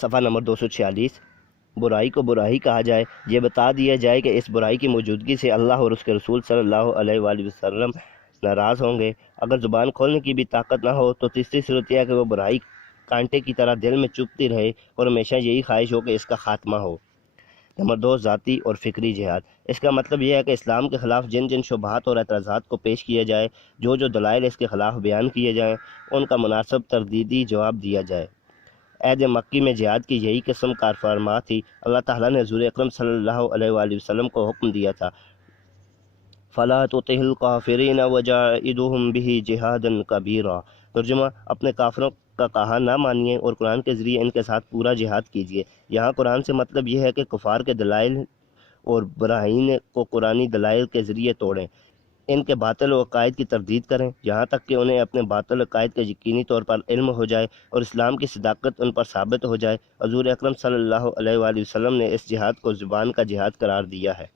صفحہ نمبر 246۔ برائی کو برائی کہا جائے، یہ بتا دیا جائے کہ اس برائی کی موجودگی سے اللہ اور اس کے رسول صلی اللہ علیہ وآلہ وسلم ناراض ہوں گے۔ اگر زبان کھولنے کی بھی طاقت نہ ہو تو تیسری صورت یہ ہے کہ وہ برائی کانٹے کی طرح دل میں چبھتی رہے اور ہمیشہ یہی خواہش ہو کہ اس کا خاتمہ ہو۔ نمبر 2، ذاتی اور فکری جہاد۔ اس کا مطلب یہ ہے کہ اسلام کے خلاف جن جن شبہات اور اعتراضات کو پیش کیا جائے، جو دلائل اس کے خلاف بیان کیے جائیں، ان کا مناسب تردیدی جواب دیا جائے۔ عہد مکی میں جہاد کی یہی قسم کار فرما تھی۔ اللہ تعالیٰ نے حضور اکرم صلی اللہ علیہ وآلہ وسلم کو حکم دیا تھا، فَلَا تُطِعِ الْكَافِرِينَ وَجَاهِدُهُمْ بِهِ جِهَادًا كَبِيرًا۔ ترجمہ، اپنے کافروں کا کہا نہ مانیے اور قرآن کے ذریعے ان کے ساتھ پورا جہاد کیجیے۔ یہاں قرآن سے مطلب یہ ہے کہ کفار کے دلائل اور براہین کو قرآنی دلائل کے ذریعے توڑیں، ان کے باطل و عقائد کی تردید کریں، یہاں تک کہ انہیں اپنے باطل عقائد کا یقینی طور پر علم ہو جائے اور اسلام کی صداقت ان پر ثابت ہو جائے۔ حضور اکرم صلی اللہ علیہ وآلہ وسلم نے اس جہاد کو زبان کا جہاد قرار دیا ہے۔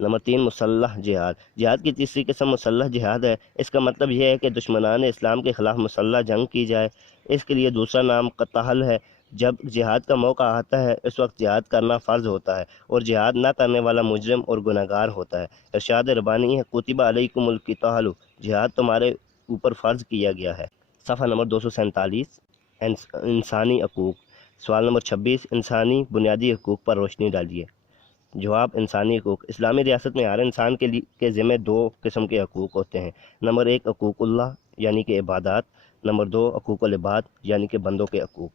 نمبر 3، مسلح جہاد۔ جہاد کی تیسری قسم مسلح جہاد ہے۔ اس کا مطلب یہ ہے کہ دشمنان اسلام کے خلاف مسلح جنگ کی جائے۔ اس کے لیے دوسرا نام قتال ہے۔ جب جہاد کا موقع آتا ہے اس وقت جہاد کرنا فرض ہوتا ہے اور جہاد نہ کرنے والا مجرم اور گنہگار ہوتا ہے۔ ارشاد ربانی ہے، کتب علیکم القتال، جہاد تمہارے اوپر فرض کیا گیا ہے۔ صفحہ نمبر 247۔ انسانی حقوق۔ سوال نمبر 26، انسانی بنیادی حقوق پر روشنی ڈالیے۔ جواب، انسانی حقوق۔ اسلامی ریاست میں ہر انسان کے ذمہ دو قسم کے حقوق ہوتے ہیں۔ نمبر 1، حقوق اللہ یعنی کہ عبادات۔ نمبر 2، حقوق العباد یعنی کہ بندوں کے حقوق۔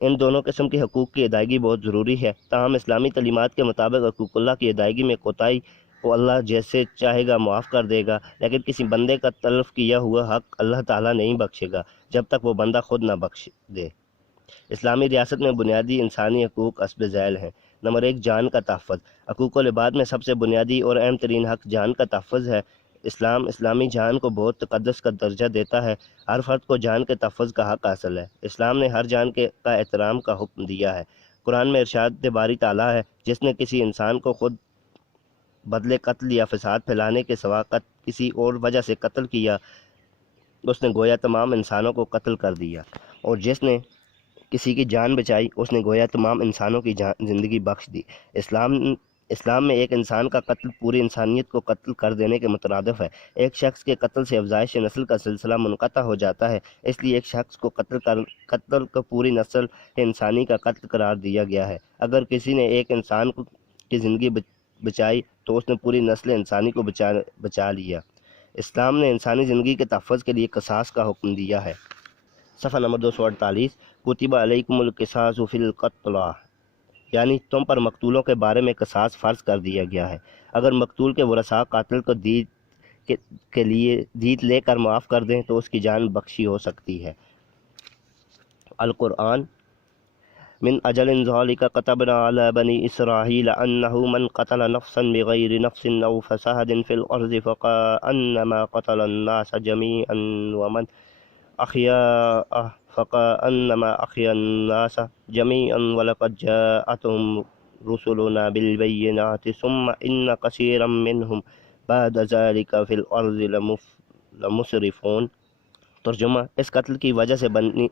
ان دونوں قسم کے حقوق کی ادائیگی بہت ضروری ہے، تاہم اسلامی تعلیمات کے مطابق حقوق اللہ کی ادائیگی میں کوتاہی کو اللہ جیسے چاہے گا معاف کر دے گا، لیکن کسی بندے کا تلف کیا ہوا حق اللہ تعالیٰ نہیں بخشے گا جب تک وہ بندہ خود نہ بخش دے۔ اسلامی ریاست میں بنیادی انسانی حقوق حسب ذیل ہیں۔ نمبر 1، جان کا تحفظ۔ حقوق العباد میں سب سے بنیادی اور اہم ترین حق جان کا تحفظ ہے۔ اسلامی جان کو بہت تقدس کا درجہ دیتا ہے۔ ہر فرد کو جان کے تحفظ کا حق حاصل ہے۔ اسلام نے ہر جان کا احترام کا حکم دیا ہے۔ قرآن میں ارشاد باری تعالیٰ ہے، جس نے کسی انسان کو خود بدلے قتل یا فساد پھیلانے کے سوا کسی اور وجہ سے قتل کیا، اس نے گویا تمام انسانوں کو قتل کر دیا، اور جس نے کسی کی جان بچائی اس نے گویا تمام انسانوں کی زندگی بخش دی۔ اسلام میں ایک انسان کا قتل پوری انسانیت کو قتل کر دینے کے مترادف ہے۔ ایک شخص کے قتل سے افزائش نسل کا سلسلہ منقطع ہو جاتا ہے، اس لیے ایک شخص کو قتل کو پوری نسل انسانی کا قتل قرار دیا گیا ہے۔ اگر کسی نے ایک انسان کی زندگی بچائی تو اس نے پوری نسل انسانی کو بچا لیا۔ اسلام نے انسانی زندگی کے تحفظ کے لیے قصاص کا حکم دیا ہے۔ صفحہ نمبر 248، کتب علیکم القصاص فی القتلی، یعنی تم پر مقتولوں کے بارے میں قصاص فرض کر دیا گیا ہے۔ اگر مقتول کے ورثاء قاتل کو دیت لے کر معاف کر دیں تو اس کی جان بخشی ہو سکتی ہے۔ القرآن، من اجل ذلك كتبنا على بني اسرائيل انه من قتل نفسا بغير نفس او فساد في الارض فكأنما قتل الناس جميعا ومن احياءه فكأنما احيا الناس جميعا ولقد جاءتهم رسلنا بالبينات ثم ان كثيرا منهم بعد ذلك في الارض لمسرفون۔ ترجمہ، اس قتل کی وجہ سے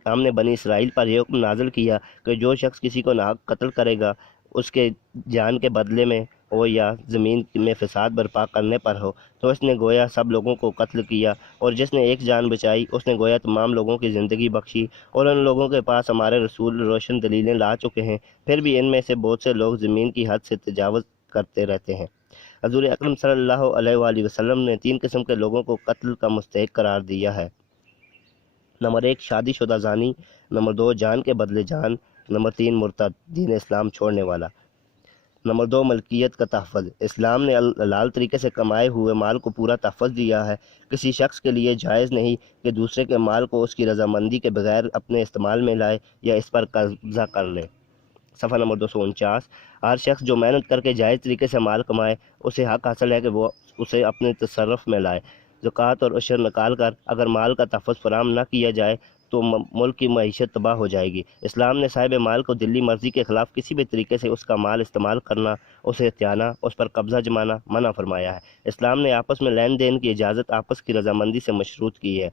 ہم نے بنی اسرائیل پر یہ حکم نازل کیا کہ جو شخص کسی کو ناحق قتل کرے گا، اس کے جان کے بدلے میں ہو یا زمین میں فساد برپا کرنے پر ہو، تو اس نے گویا سب لوگوں کو قتل کیا، اور جس نے ایک جان بچائی اس نے گویا تمام لوگوں کی زندگی بخشی۔ اور ان لوگوں کے پاس ہمارے رسول روشن دلیلیں لا چکے ہیں، پھر بھی ان میں سے بہت سے لوگ زمین کی حد سے تجاوز کرتے رہتے ہیں۔ حضور اکرم صلی اللہ علیہ وآلہ وسلم نے 3 قسم کے لوگوں کو قتل کا مستحق قرار دیا ہے۔ نمبر 1، شادی شدہ زانی۔ نمبر 2، جان کے بدلے جان۔ نمبر 3، مرتد، دین اسلام چھوڑنے والا۔ نمبر 2، ملکیت کا تحفظ۔ اسلام نے حلال طریقے سے کمائے ہوئے مال کو پورا تحفظ دیا ہے۔ کسی شخص کے لیے جائز نہیں کہ دوسرے کے مال کو اس کی رضامندی کے بغیر اپنے استعمال میں لائے یا اس پر قبضہ کر لے۔ صفحہ نمبر 249، ہر شخص جو محنت کر کے جائز طریقے سے مال کمائے اسے حق حاصل ہے کہ وہ اسے اپنے تصرف میں لائے۔ زکوٰۃ اور عشر نکال کر اگر مال کا تحفظ فراہم نہ کیا جائے تو ملک کی معیشت تباہ ہو جائے گی۔ اسلام نے صاحب مال کو دلی مرضی کے خلاف کسی بھی طریقے سے اس کا مال استعمال کرنا، اسے ہتھیانا، اس پر قبضہ جمانا منع فرمایا ہے۔ اسلام نے آپس میں لین دین کی اجازت آپس کی رضامندی سے مشروط کی ہے۔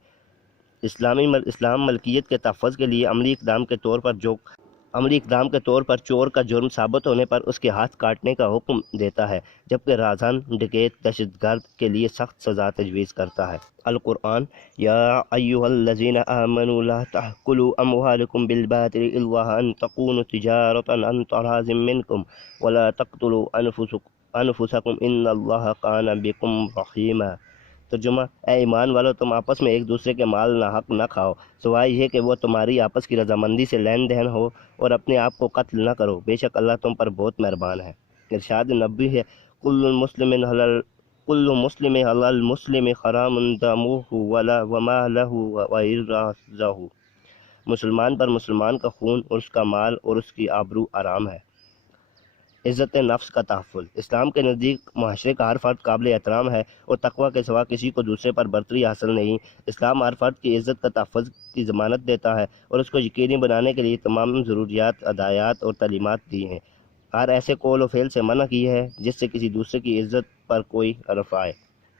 اسلام ملکیت کے تحفظ کے لیے عملی اقدام کے طور پر چور کا جرم ثابت ہونے پر اس کے ہاتھ کاٹنے کا حکم دیتا ہے، جبکہ رازان، ڈکیت، دہشت گرد کے لیے سخت سزا تجویز کرتا ہے۔ القرآن: یا ایھا الذین آمنوا لا تأکلوا اموالکم بالباطل الا ان تکون تجارۃ عن تراض منکم ولا تقتلوا انفسکم ان اللہ کان بکم رحیما۔ ترجمہ: اے ایمان والو، تم آپس میں ایک دوسرے کے مال ناحق نہ کھاؤ، سوائے یہ کہ وہ تمہاری آپس کی رضامندی سے لین دین ہو، اور اپنے آپ کو قتل نہ کرو، بے شک اللہ تم پر بہت مہربان ہے۔ ارشاد نبوی ہے: کل مسلم علی المسلم حرام دمہ ومالہ وعرضہ۔ مسلمان پر مسلمان کا خون اور اس کا مال اور اس کی آبرو حرام ہے۔ عزت نفس کا تحفظ: اسلام کے نزدیک معاشرے کا ہر فرد قابل احترام ہے اور تقوی کے سوا کسی کو دوسرے پر برتری حاصل نہیں۔ اسلام ہر فرد کی عزت کا تحفظ کی ضمانت دیتا ہے اور اس کو یقینی بنانے کے لیے تمام ضروریات، ہدایات اور تعلیمات دی ہیں۔ ہر ایسے قول و فعل سے منع کی ہے جس سے کسی دوسرے کی عزت پر کوئی حرف آئے۔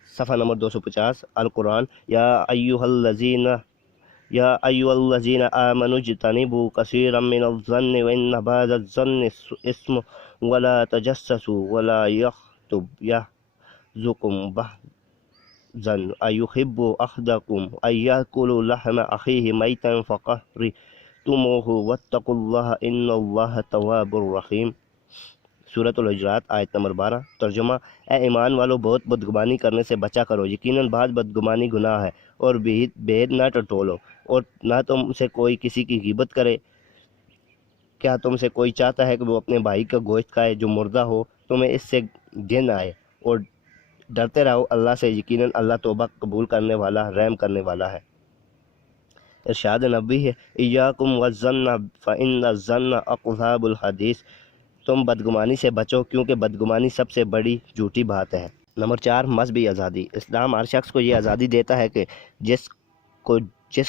صفحہ نمبر 250۔ القرآن: یا ایھا الذین آمنوا اجتنبوا کثیرا من الظن وان بعض الظن اثم ولا تجسسوا ولا یغتب بعضکم بعضا ایحب احدکم ان یأکل لحم اخیہ میتا فکرہتموہ واتقوا اللہ ان اللہ تواب رحیم۔ سورۃ الحجرات آیت نمبر 12۔ ترجمہ: اے ایمان والو، بہت بدگمانی کرنے سے بچا کرو، یقیناً بعض بدگمانی گناہ ہے، اور بھید نہ ٹٹولو، اور نہ تم سے کوئی کسی کی غیبت کرے۔ کیا تم سے کوئی چاہتا ہے کہ وہ اپنے بھائی کا گوشت کھائے جو مردہ ہو؟ تمہیں اس سے گھن آئے، اور ڈرتے رہو اللہ سے، یقیناً اللہ توبہ قبول کرنے والا، رحم کرنے والا ہے۔ ارشاد نبوی ہے: ایاکم والظن فإن الظن اکذاب الحدیث۔ تم بدگمانی سے بچو، کیونکہ بدگمانی سب سے بڑی جھوٹی بات ہے۔ نمبر 4، مذہبی آزادی۔ اسلام ہر شخص کو یہ آزادی دیتا ہے کہ جس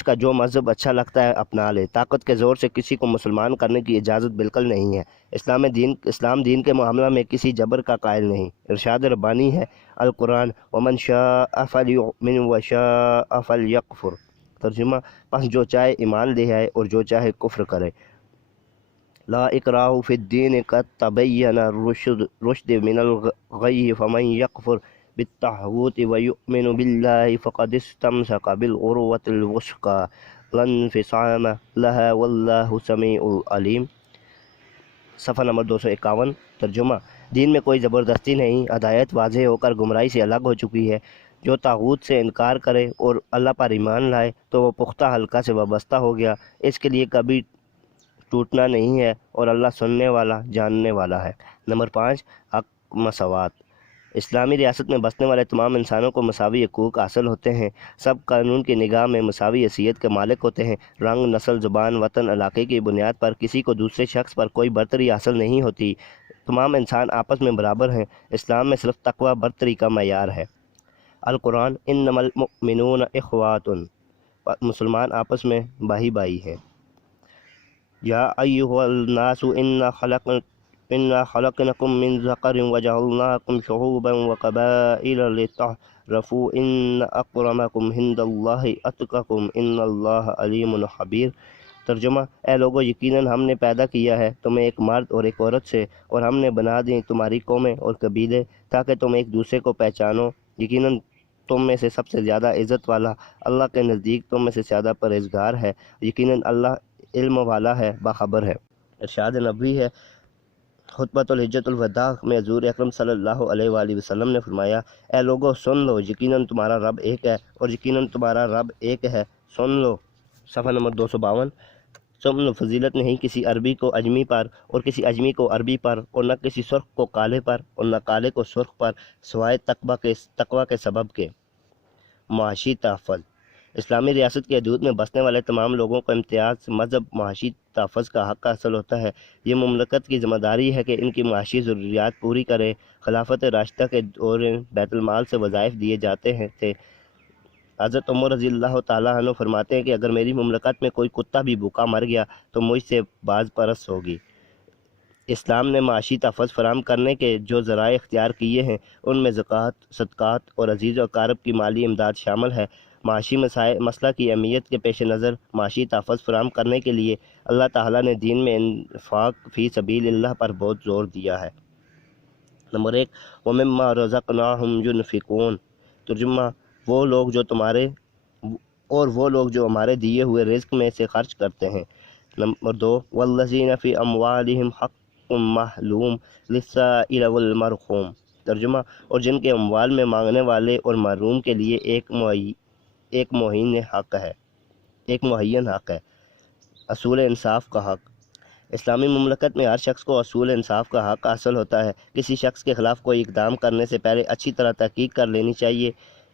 کا جو مذہب اچھا لگتا ہے اپنا لے۔ طاقت کے زور سے کسی کو مسلمان کرنے کی اجازت بالکل نہیں ہے۔ اسلام دین کے معاملہ میں کسی جبر کا قائل نہیں۔ ارشاد ربانی ہے: القرآن: ومن شاء فلیؤمن وشاء فلیکفر۔ ترجمہ: پس جو چاہے ایمان لے آئے اور جو چاہے کفر کرے۔ لا اکراہ فی الدین قد تبین الرشد من الغی فمن یکفر بالطاغوت ویؤمن باللہ فقد استمسک بالعروۃ الوثقی لا انفصام لہا واللہ سمیع علیم۔ صفحہ نمبر 251۔ ترجمہ: دین میں کوئی زبردستی نہیں، ہدایت واضح ہو کر گمراہی سے الگ ہو چکی ہے۔ جو طاغوت سے انکار کرے اور اللہ پر ایمان لائے تو وہ پختہ حلقہ سے وابستہ ہو گیا، اس کے لیے کبھی ٹوٹنا نہیں ہے، اور اللہ سننے والا، جاننے والا ہے۔ نمبر 5، حق مساوات۔ اسلامی ریاست میں بسنے والے تمام انسانوں کو مساوی حقوق حاصل ہوتے ہیں۔ سب قانون کی نگاہ میں مساوی حیثیت کے مالک ہوتے ہیں۔ رنگ، نسل، زبان، وطن، علاقے کی بنیاد پر کسی کو دوسرے شخص پر کوئی برتری حاصل نہیں ہوتی۔ تمام انسان آپس میں برابر ہیں۔ اسلام میں صرف تقوی برتری کا معیار ہے۔ القرآن: انما المؤمنون اخوات۔ مسلمان آپس میں بھائی بھائی ہیں۔ یا ایھا الناس انا خلقناکم من ذکر وجعلناکم شعوبا وقبائل لتعارفوا ان اکرمکم عند اللہ اتقاکم ان اللہ علیم خبیر۔ ترجمہ: اے لوگو، یقیناً ہم نے پیدا کیا ہے تمہیں ایک مرد اور ایک عورت سے، اور ہم نے بنا دی تمہاری قومیں اور قبیلے تاکہ تم ایک دوسرے کو پہچانو۔ یقیناً تم میں سے سب سے زیادہ عزت والا اللہ کے نزدیک تم میں سے زیادہ پرہیزگار ہے۔ یقیناً اللہ علم والا ہے، باخبر ہے۔ ارشاد نبوی ہے: خطبۃ الحجۃ الوداع میں حضور اکرم صلی اللہ علیہ وآلہ وسلم نے فرمایا: اے لوگو، سن لو، یقیناً تمہارا رب ایک ہے، اور یقیناً تمہارا رب ایک ہے، سن لو۔ صفحہ نمبر 252۔ سن لو فضیلت نہیں کسی عربی کو اجمی پر، اور کسی اجمی کو عربی پر، اور نہ کسی سرخ کو کالے پر، اور نہ کالے کو سرخ پر، سوائے تقوی کے سبب کے۔ معاشی تحفظ۔ اسلامی ریاست کی حدود میں بسنے والے تمام لوگوں کو امتیاز مذہب معاشی تحفظ کا حق حاصل ہوتا ہے۔ یہ مملکت کی ذمہ داری ہے کہ ان کی معاشی ضروریات پوری کرے۔ خلافت راشدہ کے دور بیت المال سے وظائف دیے جاتے تھے۔ حضرت عمر رضی اللہ تعالیٰ عنہ فرماتے ہیں کہ اگر میری مملکت میں کوئی کتا بھی بھوکا مر گیا تو مجھ سے باز پرس ہوگی۔ اسلام نے معاشی تحفظ فراہم کرنے کے جو ذرائع اختیار کیے ہیں ان میں زکوٰۃ، صدقات اور عزیز و اقارب کی مالی امداد شامل ہے۔ معاشی مسئلہ کی اہمیت کے پیش نظر معاشی تحفظ فراہم کرنے کے لیے اللہ تعالیٰ نے دین میں انفاق فی سبیل اللہ پر بہت زور دیا ہے۔ نمبر 1، وَمِمَّا رَزَقْنَاهُمْ يُنْفِقُونَ، ترجمہ وہ لوگ جو ہمارے دیے ہوئے رزق میں سے خرچ کرتے ہیں۔ نمبر 2، وَالَّذِينَ فِي أَمْوَالِهِمْ حَقٌّ مَّعْلُومٌ لِلسَّائِلِ وَالْمَحْرُومِ، ترجمہ اور جن کے اموال میں مانگنے والے اور محروم کے لیے ایک معین حق ہے۔ اصول انصاف کا حق، اسلامی مملکت میں ہر شخص کو اصول انصاف کا حق حاصل ہوتا ہے۔ کسی شخص کے خلاف کوئی اقدام کرنے سے پہلے اچھی طرح تحقیق کر لینی چاہیے۔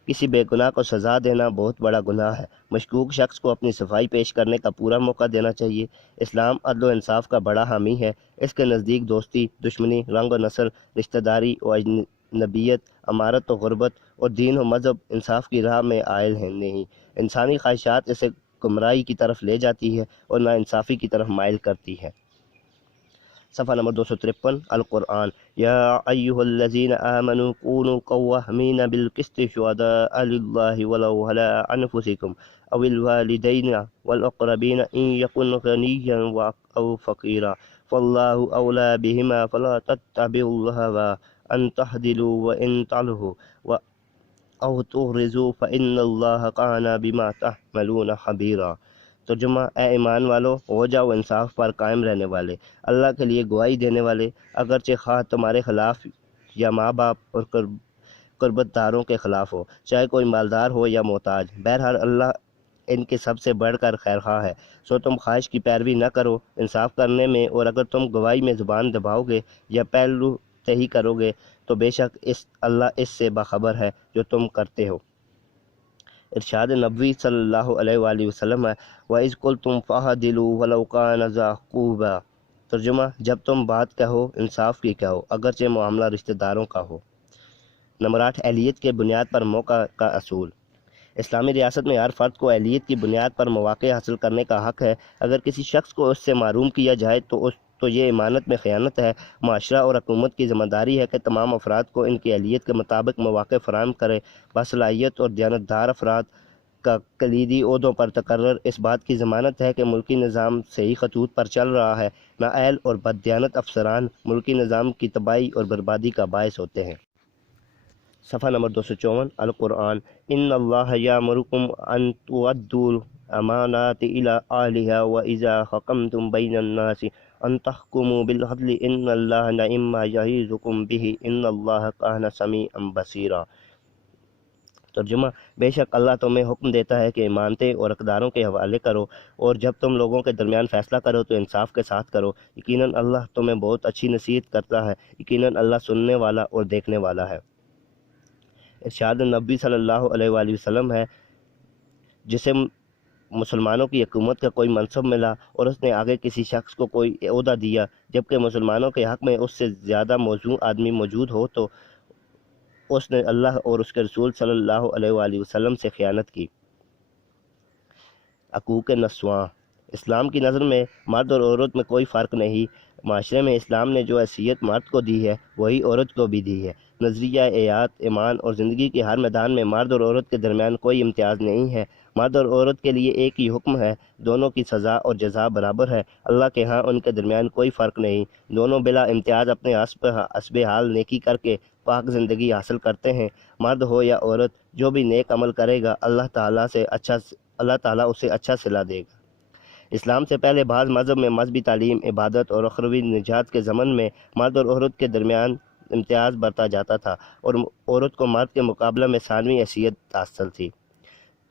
کسی بے گناہ کو سزا دینا بہت بڑا گناہ ہے۔ مشکوک شخص کو اپنی صفائی پیش کرنے کا پورا موقع دینا چاہیے۔ اسلام عدل و انصاف کا بڑا حامی ہے۔ اس کے نزدیک دوستی، دشمنی، رنگ و نسل، رشتہ داری و اجنبیت، امارت و غربت اور دین و مذہب انصاف کی راہ میں عائل ہیں نہیں۔ انسانی خواہشات اسے گمراہی کی طرف لے جاتی ہے اور ناانصافی کی طرف مائل کرتی ہے۔ صفحہ نمبر 253، القرآن، یا ایہا الذین آمنوا کونوا قوامین بالقسط شہداء للہ ولو علی انفسکم او الوالدین والاقربین ان یکن غنیا او فقیرا فاللہ اولی بہما فلا تتبعوا الہوی ان تعدلوا وان تعدلوا او تغرضوا فإن اللہ کان بما تعملون خبیرا، ترجمہ اے ایمان والو، ہو جاؤ انصاف پر قائم رہنے والے، اللہ کے لیے گواہی دینے والے، اگرچہ خواہ تمہارے خلاف یا ماں باپ اور قربت داروں کے خلاف ہو، چاہے کوئی مالدار ہو یا محتاج، بہرحال اللہ ان کے سب سے بڑھ کر خیر خواہ ہے۔ سو تم خواہش کی پیروی نہ کرو انصاف کرنے میں، اور اگر تم گواہی میں زبان دباؤ گے یا پہلو تہی کرو گے تو بے شک اللہ اس سے باخبر ہے جو تم کرتے ہو۔ ارشاد نبوی صلی اللہ علیہ وآلہ وسلم ہے، وَإِذْ قُلْتُمْ فَاعْدِلُوا وَلَوْ كَانَ ذَا قُرْبَىٰ، ترجمہ جب تم بات کہو انصاف کی کہو اگرچہ معاملہ رشتہ داروں کا ہو۔ نمبر 8، اہلیت کے بنیاد پر موقع کا اصول، اسلامی ریاست میں ہر فرد کو اہلیت کی بنیاد پر مواقع حاصل کرنے کا حق ہے۔ اگر کسی شخص کو اس سے محروم کیا جائے تو یہ امانت میں خیانت ہے۔ معاشرہ اور حکومت کی ذمہ داری ہے کہ تمام افراد کو ان کی اہلیت کے مطابق مواقع فراہم کرے۔ باصلاحیت اور دیانتدار افراد کا کلیدی عہدوں پر تقرر اس بات کی ضمانت ہے کہ ملکی نظام صحیح خطوط پر چل رہا ہے۔ نااہل اور بددیانت افسران ملکی نظام کی تباہی اور بربادی کا باعث ہوتے ہیں۔ صفحہ نمبر 254، القرآن، ان اللہ یامرکم ان تؤدوا الامانات الی اہلہا واذا حکمتم بین الناس ان تحکموا بالعدل ان اللہ نعم ما یعظکم بہ ان اللہ کان سمیعا بصیرا، ترجمہ بے شک اللہ تمہیں حکم دیتا ہے کہ امانتیں اور اقداروں کے حوالے کرو، اور جب تم لوگوں کے درمیان فیصلہ کرو تو انصاف کے ساتھ کرو، یقیناً اللہ تمہیں بہت اچھی نصیحت کرتا ہے، یقیناً اللہ سننے والا اور دیکھنے والا ہے۔ ارشاد نبی صلی اللہ علیہ وآلہ وسلم ہے، جسے مسلمانوں کی حکومت کا کوئی منصب ملا اور اس نے آگے کسی شخص کو کوئی عہدہ دیا جبکہ مسلمانوں کے حق میں اس سے زیادہ موزوں آدمی موجود ہو تو اس نے اللہ اور اس کے رسول صلی اللہ علیہ وآلہ وسلم سے خیانت کی۔ حقوق نسواں، اسلام کی نظر میں مرد اور عورت میں کوئی فرق نہیں۔ معاشرے میں اسلام نے جو حیثیت مرد کو دی ہے وہی عورت کو بھی دی ہے۔ نظریہ حیات، ایمان اور زندگی کے ہر میدان میں مرد اور عورت کے درمیان کوئی امتیاز نہیں ہے۔ مرد اور عورت کے لیے ایک ہی حکم ہے، دونوں کی سزا اور جزا برابر ہے۔ اللہ کے ہاں ان کے درمیان کوئی فرق نہیں، دونوں بلا امتیاز اپنے حسب حال نیکی کر کے پاک زندگی حاصل کرتے ہیں۔ مرد ہو یا عورت، جو بھی نیک عمل کرے گا اللہ تعالیٰ اسے اچھا صلہ دے گا۔ اسلام سے پہلے بعض مذہب میں مذہبی تعلیم، عبادت اور اخروی نجات کے ضمن میں مرد اور عورت کے درمیان امتیاز برتا جاتا تھا اور عورت کو مرد کے مقابلہ میں ثانوی حیثیت حاصل تھی۔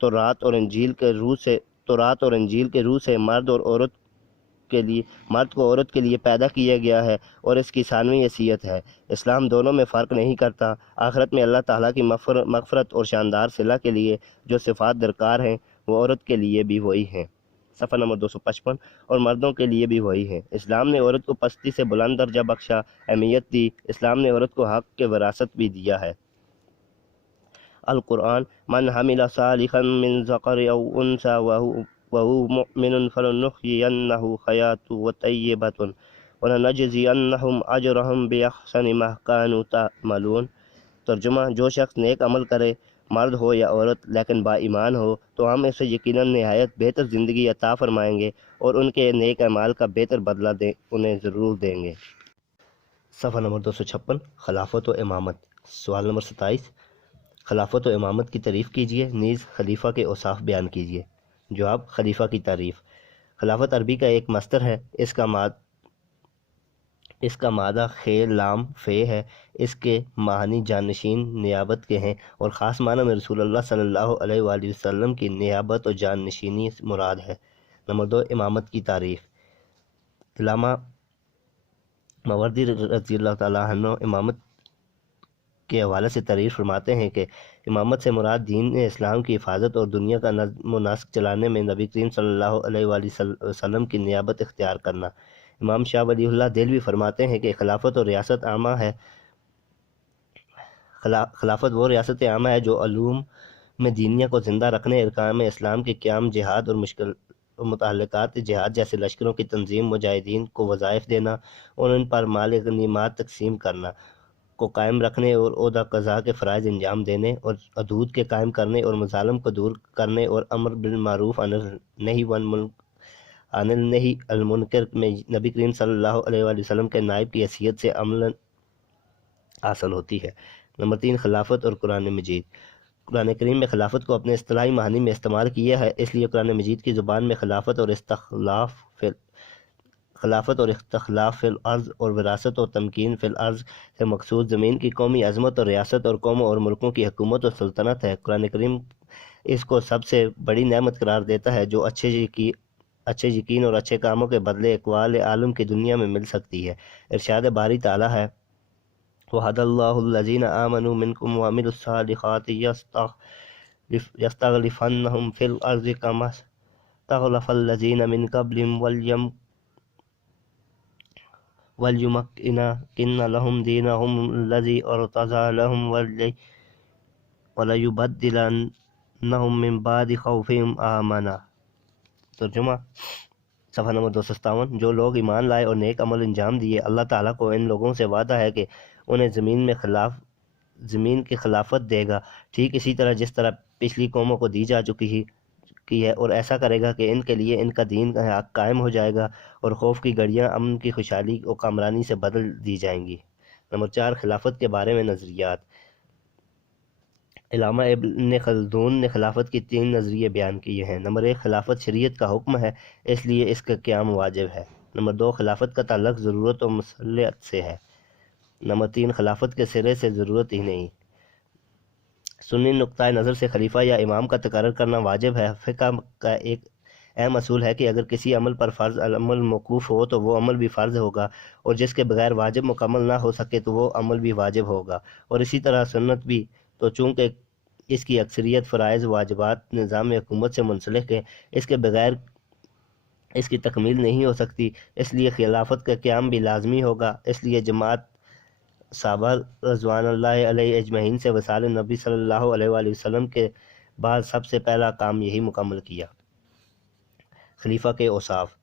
تورات اور انجیل کے روح سے مرد کو عورت کے لیے پیدا کیا گیا ہے اور اس کی ثانوی حیثیت ہے۔ اسلام دونوں میں فرق نہیں کرتا۔ آخرت میں اللہ تعالیٰ کی مغفرت اور شاندار صلہ کے لیے جو صفات درکار ہیں وہ عورت کے لیے بھی وہی ہیں۔ صفحہ نمبر 255، اور مردوں کے لیے بھی وہی ہیں۔ اسلام نے عورت کو پستی سے بلند درجہ بخشا، اہمیت دی۔ اسلام نے عورت کو حق کے وراثت بھی دیا ہے۔ القرآن، من حمل صالحا من ذکر او انثى وهو مؤمن فلنحيينه حياة طیبة ولنجزینهم اجرهم باحسن ما كانوا تعملون، ترجمہ جو شخص نیک عمل کرے مرد ہو یا عورت لیکن با ایمان ہو تو ہم اسے یقیناً نہایت بہتر زندگی عطا فرمائیں گے اور ان کے نیک اعمال کا بہتر بدلہ انہیں ضرور دیں گے۔ صفحہ نمبر 256 خلافت و امامت۔ سوال نمبر 27 خلافت و امامت کی تعریف کیجیے، نیز خلیفہ کے اوصاف بیان کیجیے۔ جواب: خلیفہ کی تعریف۔ خلافت عربی کا ایک مصدر ہے، اس کا مادہ خیر لام فے ہے۔ اس کے معانی جانشین نیابت کے ہیں اور خاص معنی میں رسول اللہ صلی اللہ علیہ وآلہ وسلم کی نیابت اور جانشینی مراد ہے۔ نمبر 2 امامت کی تعریف۔ علامہ ماوردی رضی اللہ تعالیٰ عنہ امامت کے حوالے سے تعریف فرماتے ہیں کہ امامت سے مراد دین اسلام کی حفاظت اور دنیا کا نظم و نسق چلانے میں نبی کریم صلی اللہ علیہ وآلہ وسلم کی نیابت اختیار کرنا۔ امام شاہ ولی اللہ دہلوی فرماتے ہیں کہ خلافت اور ریاست عامہ ہے خلافت وہ ریاست عامہ ہے جو علوم میں دینیہ کو زندہ رکھنے، ارکان اسلام کے قیام، جہاد اور متعلقات جہاد جیسے لشکروں کی تنظیم، مجاہدین کو وظائف دینا اور ان پر مال غنیمات تقسیم کرنا کو قائم رکھنے اور عہدہ قضاء کے فرائض انجام دینے اور حدود کے قائم کرنے اور مظالم کو دور کرنے اور امر بالمعروف عن النہی المنکر میں نبی کریم صلی اللہ علیہ وآلہ وسلم کے نائب کی حیثیت سے عملاً حاصل ہوتی ہے۔ نمبر 3 خلافت اور قرآن مجید۔ قرآن کریم میں خلافت کو اپنے اصطلاحی معنی میں استعمال کیا ہے، اس لیے قرآن مجید کی زبان میں خلافت اور استخلاف فی الارض اور وراثت و تمکین فی الارض سے مقصود زمین کی قومی عظمت اور ریاست اور قوموں اور ملکوں کی حکومت اور سلطنت ہے۔ قرآن کریم اس کو سب سے بڑی نعمت قرار دیتا ہے جو اچھے یقین اور اچھے کاموں کے بدلے اقوال عالم کی دنیا میں مل سکتی ہے۔ ارشاد باری تعالیٰ ہے وعد اللہ الذین آمنوا منکم وعملوا الصالحات یستخلفنہم فی الارض کما استخلف الذین من قبلہم ولیمکن لہم دینہم الذی ارتضی لہم ولیبدلنہم من بعد خوفہم آمنا۔ ترجمہ۔ صفحہ نمبر 257 جو لوگ ایمان لائے اور نیک عمل انجام دیے، اللہ تعالیٰ کو ان لوگوں سے وعدہ ہے کہ انہیں زمین کی خلافت دے گا، ٹھیک اسی طرح جس طرح پچھلی قوموں کو دی جا چکی ہے، اور ایسا کرے گا کہ ان کے لیے ان کا دین حق قائم ہو جائے گا اور خوف کی گھڑیاں امن کی خوشحالی اور کامرانی سے بدل دی جائیں گی۔ نمبر 4 خلافت کے بارے میں نظریات۔ علامہ ابن خلدون نے خلافت کی 3 نظریے بیان کیے ہیں۔ نمبر 1 خلافت شریعت کا حکم ہے، اس لیے اس کا قیام واجب ہے۔ نمبر 2 خلافت کا تعلق ضرورت و مصلحت سے ہے۔ نمبر 3 خلافت کے سرے سے ضرورت ہی نہیں۔ سنی نقطہ نظر سے خلیفہ یا امام کا تقرر کرنا واجب ہے۔ فقہ کا ایک اہم اصول ہے کہ اگر کسی عمل پر فرض عمل موقوف ہو تو وہ عمل بھی فرض ہوگا، اور جس کے بغیر واجب مکمل نہ ہو سکے تو وہ عمل بھی واجب ہوگا، اور اسی طرح سنت بھی۔ تو چونکہ اس کی اکثریت فرائض واجبات نظام حکومت سے منسلک ہے، اس کے بغیر اس کی تکمیل نہیں ہو سکتی، اس لیے خلافت کا قیام بھی لازمی ہوگا۔ اس لیے جماعت صحابہ رضوان اللہ علیہ اجمعین سے وصال نبی صلی اللہ علیہ وآلہ وسلم کے بعد سب سے پہلا کام یہی مکمل کیا۔ خلیفہ کے اوصاف۔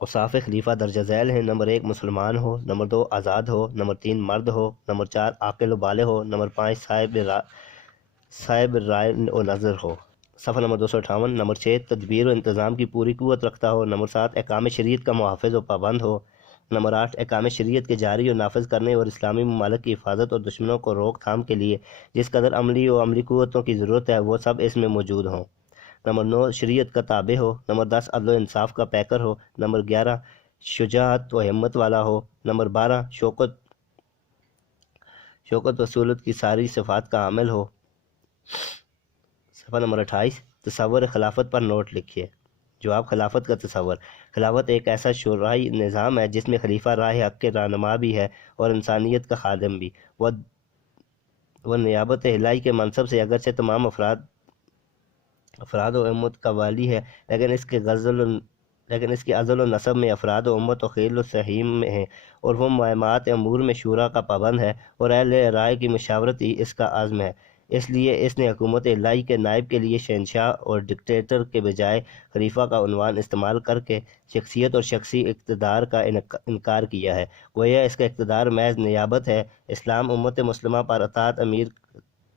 اوصاف خلیفہ درجہ ذیل ہیں۔ نمبر 1 مسلمان ہو، نمبر 2 آزاد ہو، نمبر 3 مرد ہو، نمبر 4 عاقل و بالغ ہو، نمبر 5 صاحب رائے و نظر ہو۔ صفحہ نمبر 258 نمبر 6 تدبیر و انتظام کی پوری قوت رکھتا ہو، نمبر 7 احکام شریعت کا محافظ و پابند ہو، نمبر 8 احکام شریعت کے جاری و نافذ کرنے اور اسلامی ممالک کی حفاظت اور دشمنوں کو روک تھام کے لیے جس قدر عملی قوتوں کی ضرورت ہے وہ سب اس میں موجود ہوں، نمبر 9 شریعت کا تابع ہو، نمبر 10 عدل و انصاف کا پیکر ہو، نمبر 11 شجاعت و ہمت والا ہو، نمبر 12 شوکت و سہولت کی ساری صفات کا حامل ہو۔ صفحہ نمبر 28 تصور خلافت پر نوٹ لکھیے۔ جواب خلافت کا تصور۔ خلافت ایک ایسا شرعی نظام ہے جس میں خلیفہ راہ حق کے رہنما بھی ہے اور انسانیت کا خادم بھی۔ وہ نیابت الہی کے منصب سے اگرچہ تمام افراد و امت کا والی ہے، لیکن اس کے ازل و نسب میں افراد و امت و خیل و سہیم میں ہیں، اور وہ مہمات امور میں شورا کا پابند ہے اور اہل رائے کی مشاورت ہی اس کا عزم ہے۔ اس لیے اس نے حکومت الہی کے نائب کے لیے شہنشاہ اور ڈکٹیٹر کے بجائے خلیفہ کا عنوان استعمال کر کے شخصیت اور شخصی اقتدار کا انکار کیا ہے، گویا اس کا اقتدار محض نیابت ہے۔ اسلام امت مسلمہ پر اطاعت امیر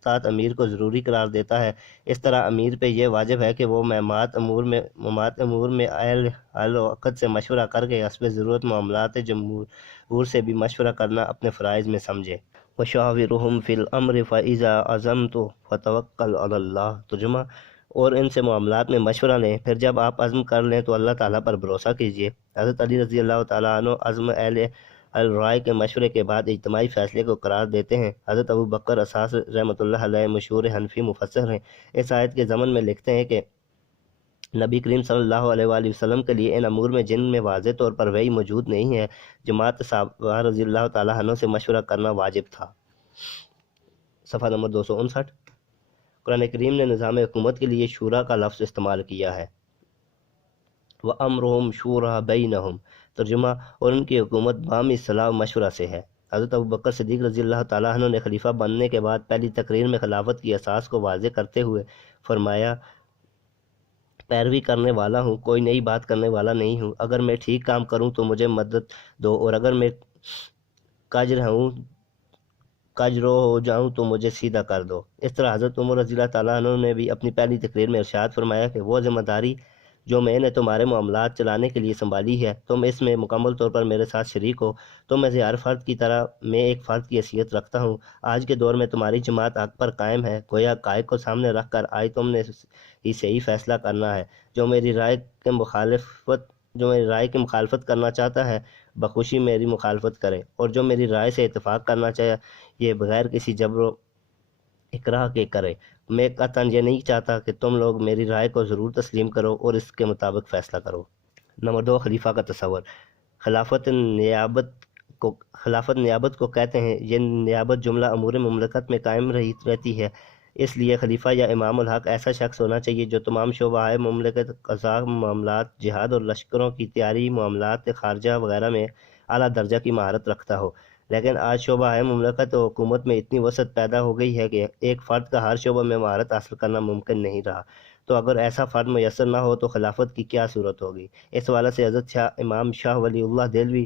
محتاط امیر کو ضروری قرار دیتا ہے، اس طرح امیر پہ یہ واجب ہے کہ وہ ممات امور میں اہل حل و عقد سے مشورہ کر کے حسب ضرورت معاملات جمہور سے بھی مشورہ کرنا اپنے فرائض میں سمجھے۔ وَشَاوِرْهُمْ فِي الْأَمْرِ فَإِذَا عَزَمْتُ فَتَوَكَّلْ عَلَى اللَّهِ، ترجمہ، اور ان سے معاملات میں مشورہ لیں، پھر جب آپ عزم کر لیں تو اللہ تعالیٰ پر بھروسہ کیجیے۔ حضرت علی رضی اللہ تعالیٰ عنہ عزم اہل الرائے کے مشورے کے بعد اجتماعی فیصلے کو قرار دیتے ہیں۔ حضرت ابو بکر اساس رحمۃ اللہ علیہ مشہور حنفی مفسر ہیں، اس آیت کے ضمن میں لکھتے ہیں کہ نبی کریم صلی اللہ علیہ وآلہ وسلم کے لیے ان امور میں جن میں واضح طور پر وحی موجود نہیں ہے، جماعت صحابہ رضی اللہ تعالیٰ عنہ سے مشورہ کرنا واجب تھا۔ صفحہ نمبر 259۔ قرآن کریم نے نظام حکومت کے لیے شورا کا لفظ استعمال کیا ہے۔ وَأَمْرُهُمْ شُورَىٰ بَيْنَهُمْ، ترجمہ، اور ان کی حکومت باہمی صلاح و مشورہ سے ہے۔ حضرت ابو بکر صدیق رضی اللہ تعالیٰ عنہ نے خلیفہ بننے کے بعد پہلی تقریر میں خلافت کی اساس کو واضح کرتے ہوئے فرمایا، پیروی کرنے والا ہوں، کوئی نئی بات کرنے والا نہیں ہوں۔ اگر میں ٹھیک کام کروں تو مجھے مدد دو، اور اگر میں کجرو ہو جاؤں تو مجھے سیدھا کر دو۔ اس طرح حضرت عمر رضی اللہ تعالیٰ عنہ نے بھی اپنی پہلی تقریر میں ارشاد فرمایا کہ وہ ذمہ داری جو میں نے تمہارے معاملات چلانے کے لیے سنبھالی ہے، تم اس میں مکمل طور پر میرے ساتھ شریک ہو۔ تم میں سے ہر فرد کی طرح میں ایک فرد کی حیثیت رکھتا ہوں۔ آج کے دور میں تمہاری جماعت حق پر قائم ہے، گویا حقائق کو سامنے رکھ کر آج تم نے ہی صحیح فیصلہ کرنا ہے۔ جو میری رائے کی مخالفت کرنا چاہتا ہے، بخوشی میری مخالفت کرے، اور جو میری رائے سے اتفاق کرنا چاہے یہ بغیر کسی جبر و اکراہ کے کرے۔ میں قطعاً یہ نہیں چاہتا کہ تم لوگ میری رائے کو ضرور تسلیم کرو اور اس کے مطابق فیصلہ کرو۔ نمبر 2، خلیفہ کا تصور۔ خلافت نیابت کو کہتے ہیں۔ یہ نیابت جملہ امور مملکت میں قائم رہتی ہے، اس لیے خلیفہ یا امام الحق ایسا شخص ہونا چاہیے جو تمام شعبہ مملکت، قضاء معاملات، جہاد اور لشکروں کی تیاری، معاملات خارجہ وغیرہ میں اعلیٰ درجہ کی مہارت رکھتا ہو۔ لیکن آج شعبہ مملکت و حکومت میں اتنی وسعت پیدا ہو گئی ہے کہ ایک فرد کا ہر شعبہ میں مہارت حاصل کرنا ممکن نہیں رہا، تو اگر ایسا فرد میسر نہ ہو تو خلافت کی کیا صورت ہوگی؟ اس حوالے سے حضرت امام شاہ ولی اللہ دہلوی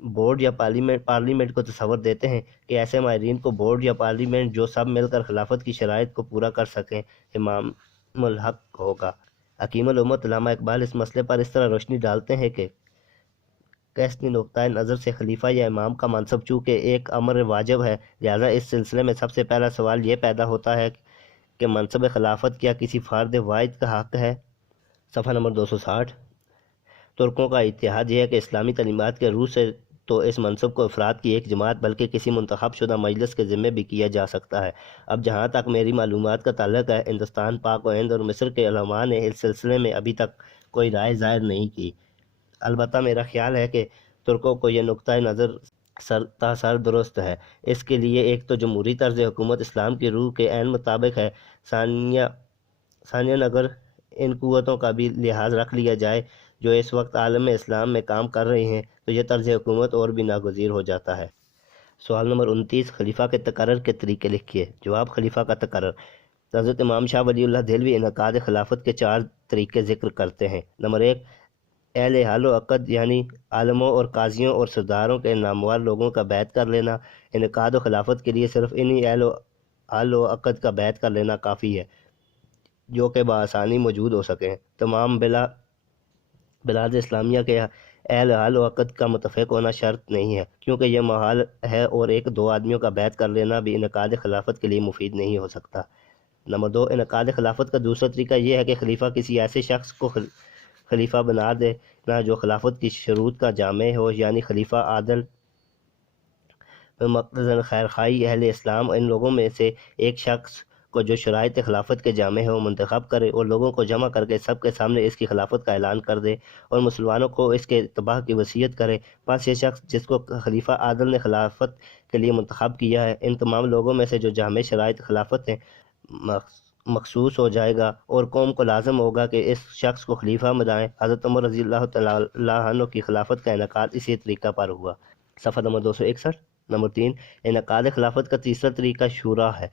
بورڈ یا پارلیمنٹ کو تصور دیتے ہیں کہ ایسے ماہرین کو بورڈ یا پارلیمنٹ جو سب مل کر خلافت کی شرائط کو پورا کر سکیں امام الحق ہوگا۔ حکیم الامت علامہ اقبال اس مسئلے پر اس طرح روشنی ڈالتے ہیں کہ کیسنی نقطۂ نظر سے خلیفہ یا امام کا منصب چونکہ ایک امر واجب ہے، لہذا اس سلسلے میں سب سے پہلا سوال یہ پیدا ہوتا ہے کہ منصب خلافت کیا کسی فرد واحد کا حق ہے؟ صفحہ نمبر 260۔ ترکوں کا اتحاد یہ ہے کہ اسلامی تعلیمات کے روح سے تو اس منصب کو افراد کی ایک جماعت بلکہ کسی منتخب شدہ مجلس کے ذمے بھی کیا جا سکتا ہے۔ اب جہاں تک میری معلومات کا تعلق ہے، ہندوستان، پاک و ہند اور مصر کے علماء نے اس سلسلے میں ابھی تک کوئی رائے ظاہر نہیں کی۔ البتہ میرا خیال ہے کہ ترکوں کو یہ نقطۂ نظر سر درست ہے۔ اس کے لیے ایک تو جمہوری طرز حکومت اسلام کی روح کے عین مطابق ہے، ثانیاً اگر ان قوتوں کا بھی لحاظ رکھ لیا جائے جو اس وقت عالم اسلام میں کام کر رہی ہیں تو یہ طرز حکومت اور بھی ناگزیر ہو جاتا ہے۔ سوال نمبر 29، خلیفہ کے تقرر کے طریقے لکھیے۔ جواب، خلیفہ کا تقرر۔ حضرت امام شاہ ولی اللہ دہلوی انعقاد خلافت کے 4 طریقے ذکر کرتے ہیں۔ نمبر 1، اہل حل و عقد یعنی عالموں اور قاضیوں اور سرداروں کے نامور لوگوں کا بیعت کر لینا۔ انعقاد و خلافت کے لیے صرف انہی اہل حل و عقد کا بیعت کر لینا کافی ہے جو کہ بآسانی موجود ہو سکیں۔ تمام بلاد اسلامیہ کے اہل حل و عقد کا متفق ہونا شرط نہیں ہے، کیونکہ یہ محال ہے، اور 1-2 آدمیوں کا بیعت کر لینا بھی انعقاد خلافت کے لیے مفید نہیں ہو سکتا۔ نمبر 2، انعقاد خلافت کا دوسرا طریقہ یہ ہے کہ خلیفہ کسی ایسے شخص کو خلیفہ بنا دینا جو خلافت کی شروط کا جامع ہو، یعنی خلیفہ عادل، بمقتضى خیرخواہی اہل اسلام ان لوگوں میں سے ایک شخص کو جو شرائط خلافت کے جامع ہو منتخب کرے اور لوگوں کو جمع کر کے سب کے سامنے اس کی خلافت کا اعلان کر دے اور مسلمانوں کو اس کے اتباع کی وصیت کرے۔ پس یہ شخص جس کو خلیفہ عادل نے خلافت کے لیے منتخب کیا ہے، ان تمام لوگوں میں سے جو جامع شرائط خلافت ہیں مخصوص ہو جائے گا، اور قوم کو لازم ہوگا کہ اس شخص کو خلیفہ بنائے۔ حضرت عمر رضی اللہ تعالیٰ عنہ کی خلافت کا انعقاد اسی طریقہ پر ہوا۔ صفحہ نمبر 261۔ نمبر 3، انعقاد خلافت کا تیسرا طریقہ شورا ہے،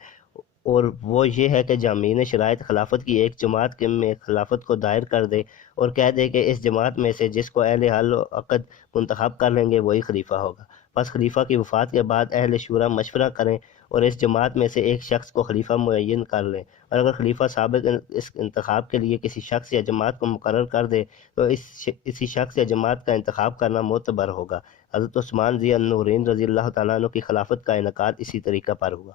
اور وہ یہ ہے کہ جامعین شرائط خلافت کی ایک جماعت میں خلافت کو دائر کر دے اور کہہ دے کہ اس جماعت میں سے جس کو اہل حل و عقد منتخب کر لیں گے وہی خلیفہ ہوگا۔ پس خلیفہ کی وفات کے بعد اہل شورا مشورہ کریں اور اس جماعت میں سے ایک شخص کو خلیفہ معین کر لیں، اور اگر خلیفہ سابق اس انتخاب کے لیے کسی شخص یا جماعت کو مقرر کر دے تو اسی شخص یا جماعت کا انتخاب کرنا معتبر ہوگا۔ حضرت عثمان ذی النورین رضی اللہ تعالیٰ عنہ کی خلافت کا انعقاد اسی طریقہ پر ہوا۔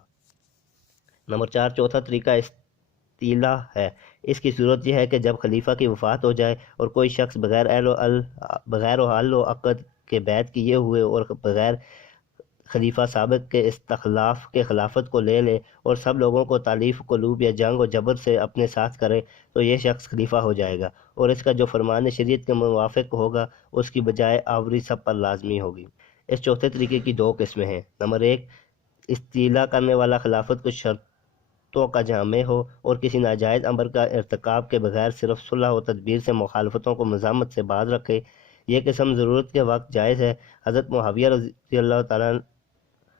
نمبر 4، چوتھا طریقہ استیلا ہے۔ اس کی صورت یہ ہے کہ جب خلیفہ کی وفات ہو جائے اور کوئی شخص بغیر حل و عقد کے بیعت کیے ہوئے اور بغیر خلیفہ سابق کے استخلاف کے خلافت کو لے لے اور سب لوگوں کو تالیف قلوب یا جنگ و جبر سے اپنے ساتھ کرے تو یہ شخص خلیفہ ہو جائے گا، اور اس کا جو فرمان شریعت کے موافق ہوگا اس کی بجائے آوری سب پر لازمی ہوگی۔ اس چوتھے طریقے کی دو قسمیں ہیں۔ نمبر 1، استیلا کرنے والا خلافت کچھ شرطوں کا جامع ہو اور کسی ناجائز امر کا ارتکاب کے بغیر صرف صلح و تدبیر سے مخالفتوں کو مذمت سے باز رکھے۔ یہ قسم ضرورت کے وقت جائز ہے۔ حضرت معاویہ رضی اللہ تعالیٰ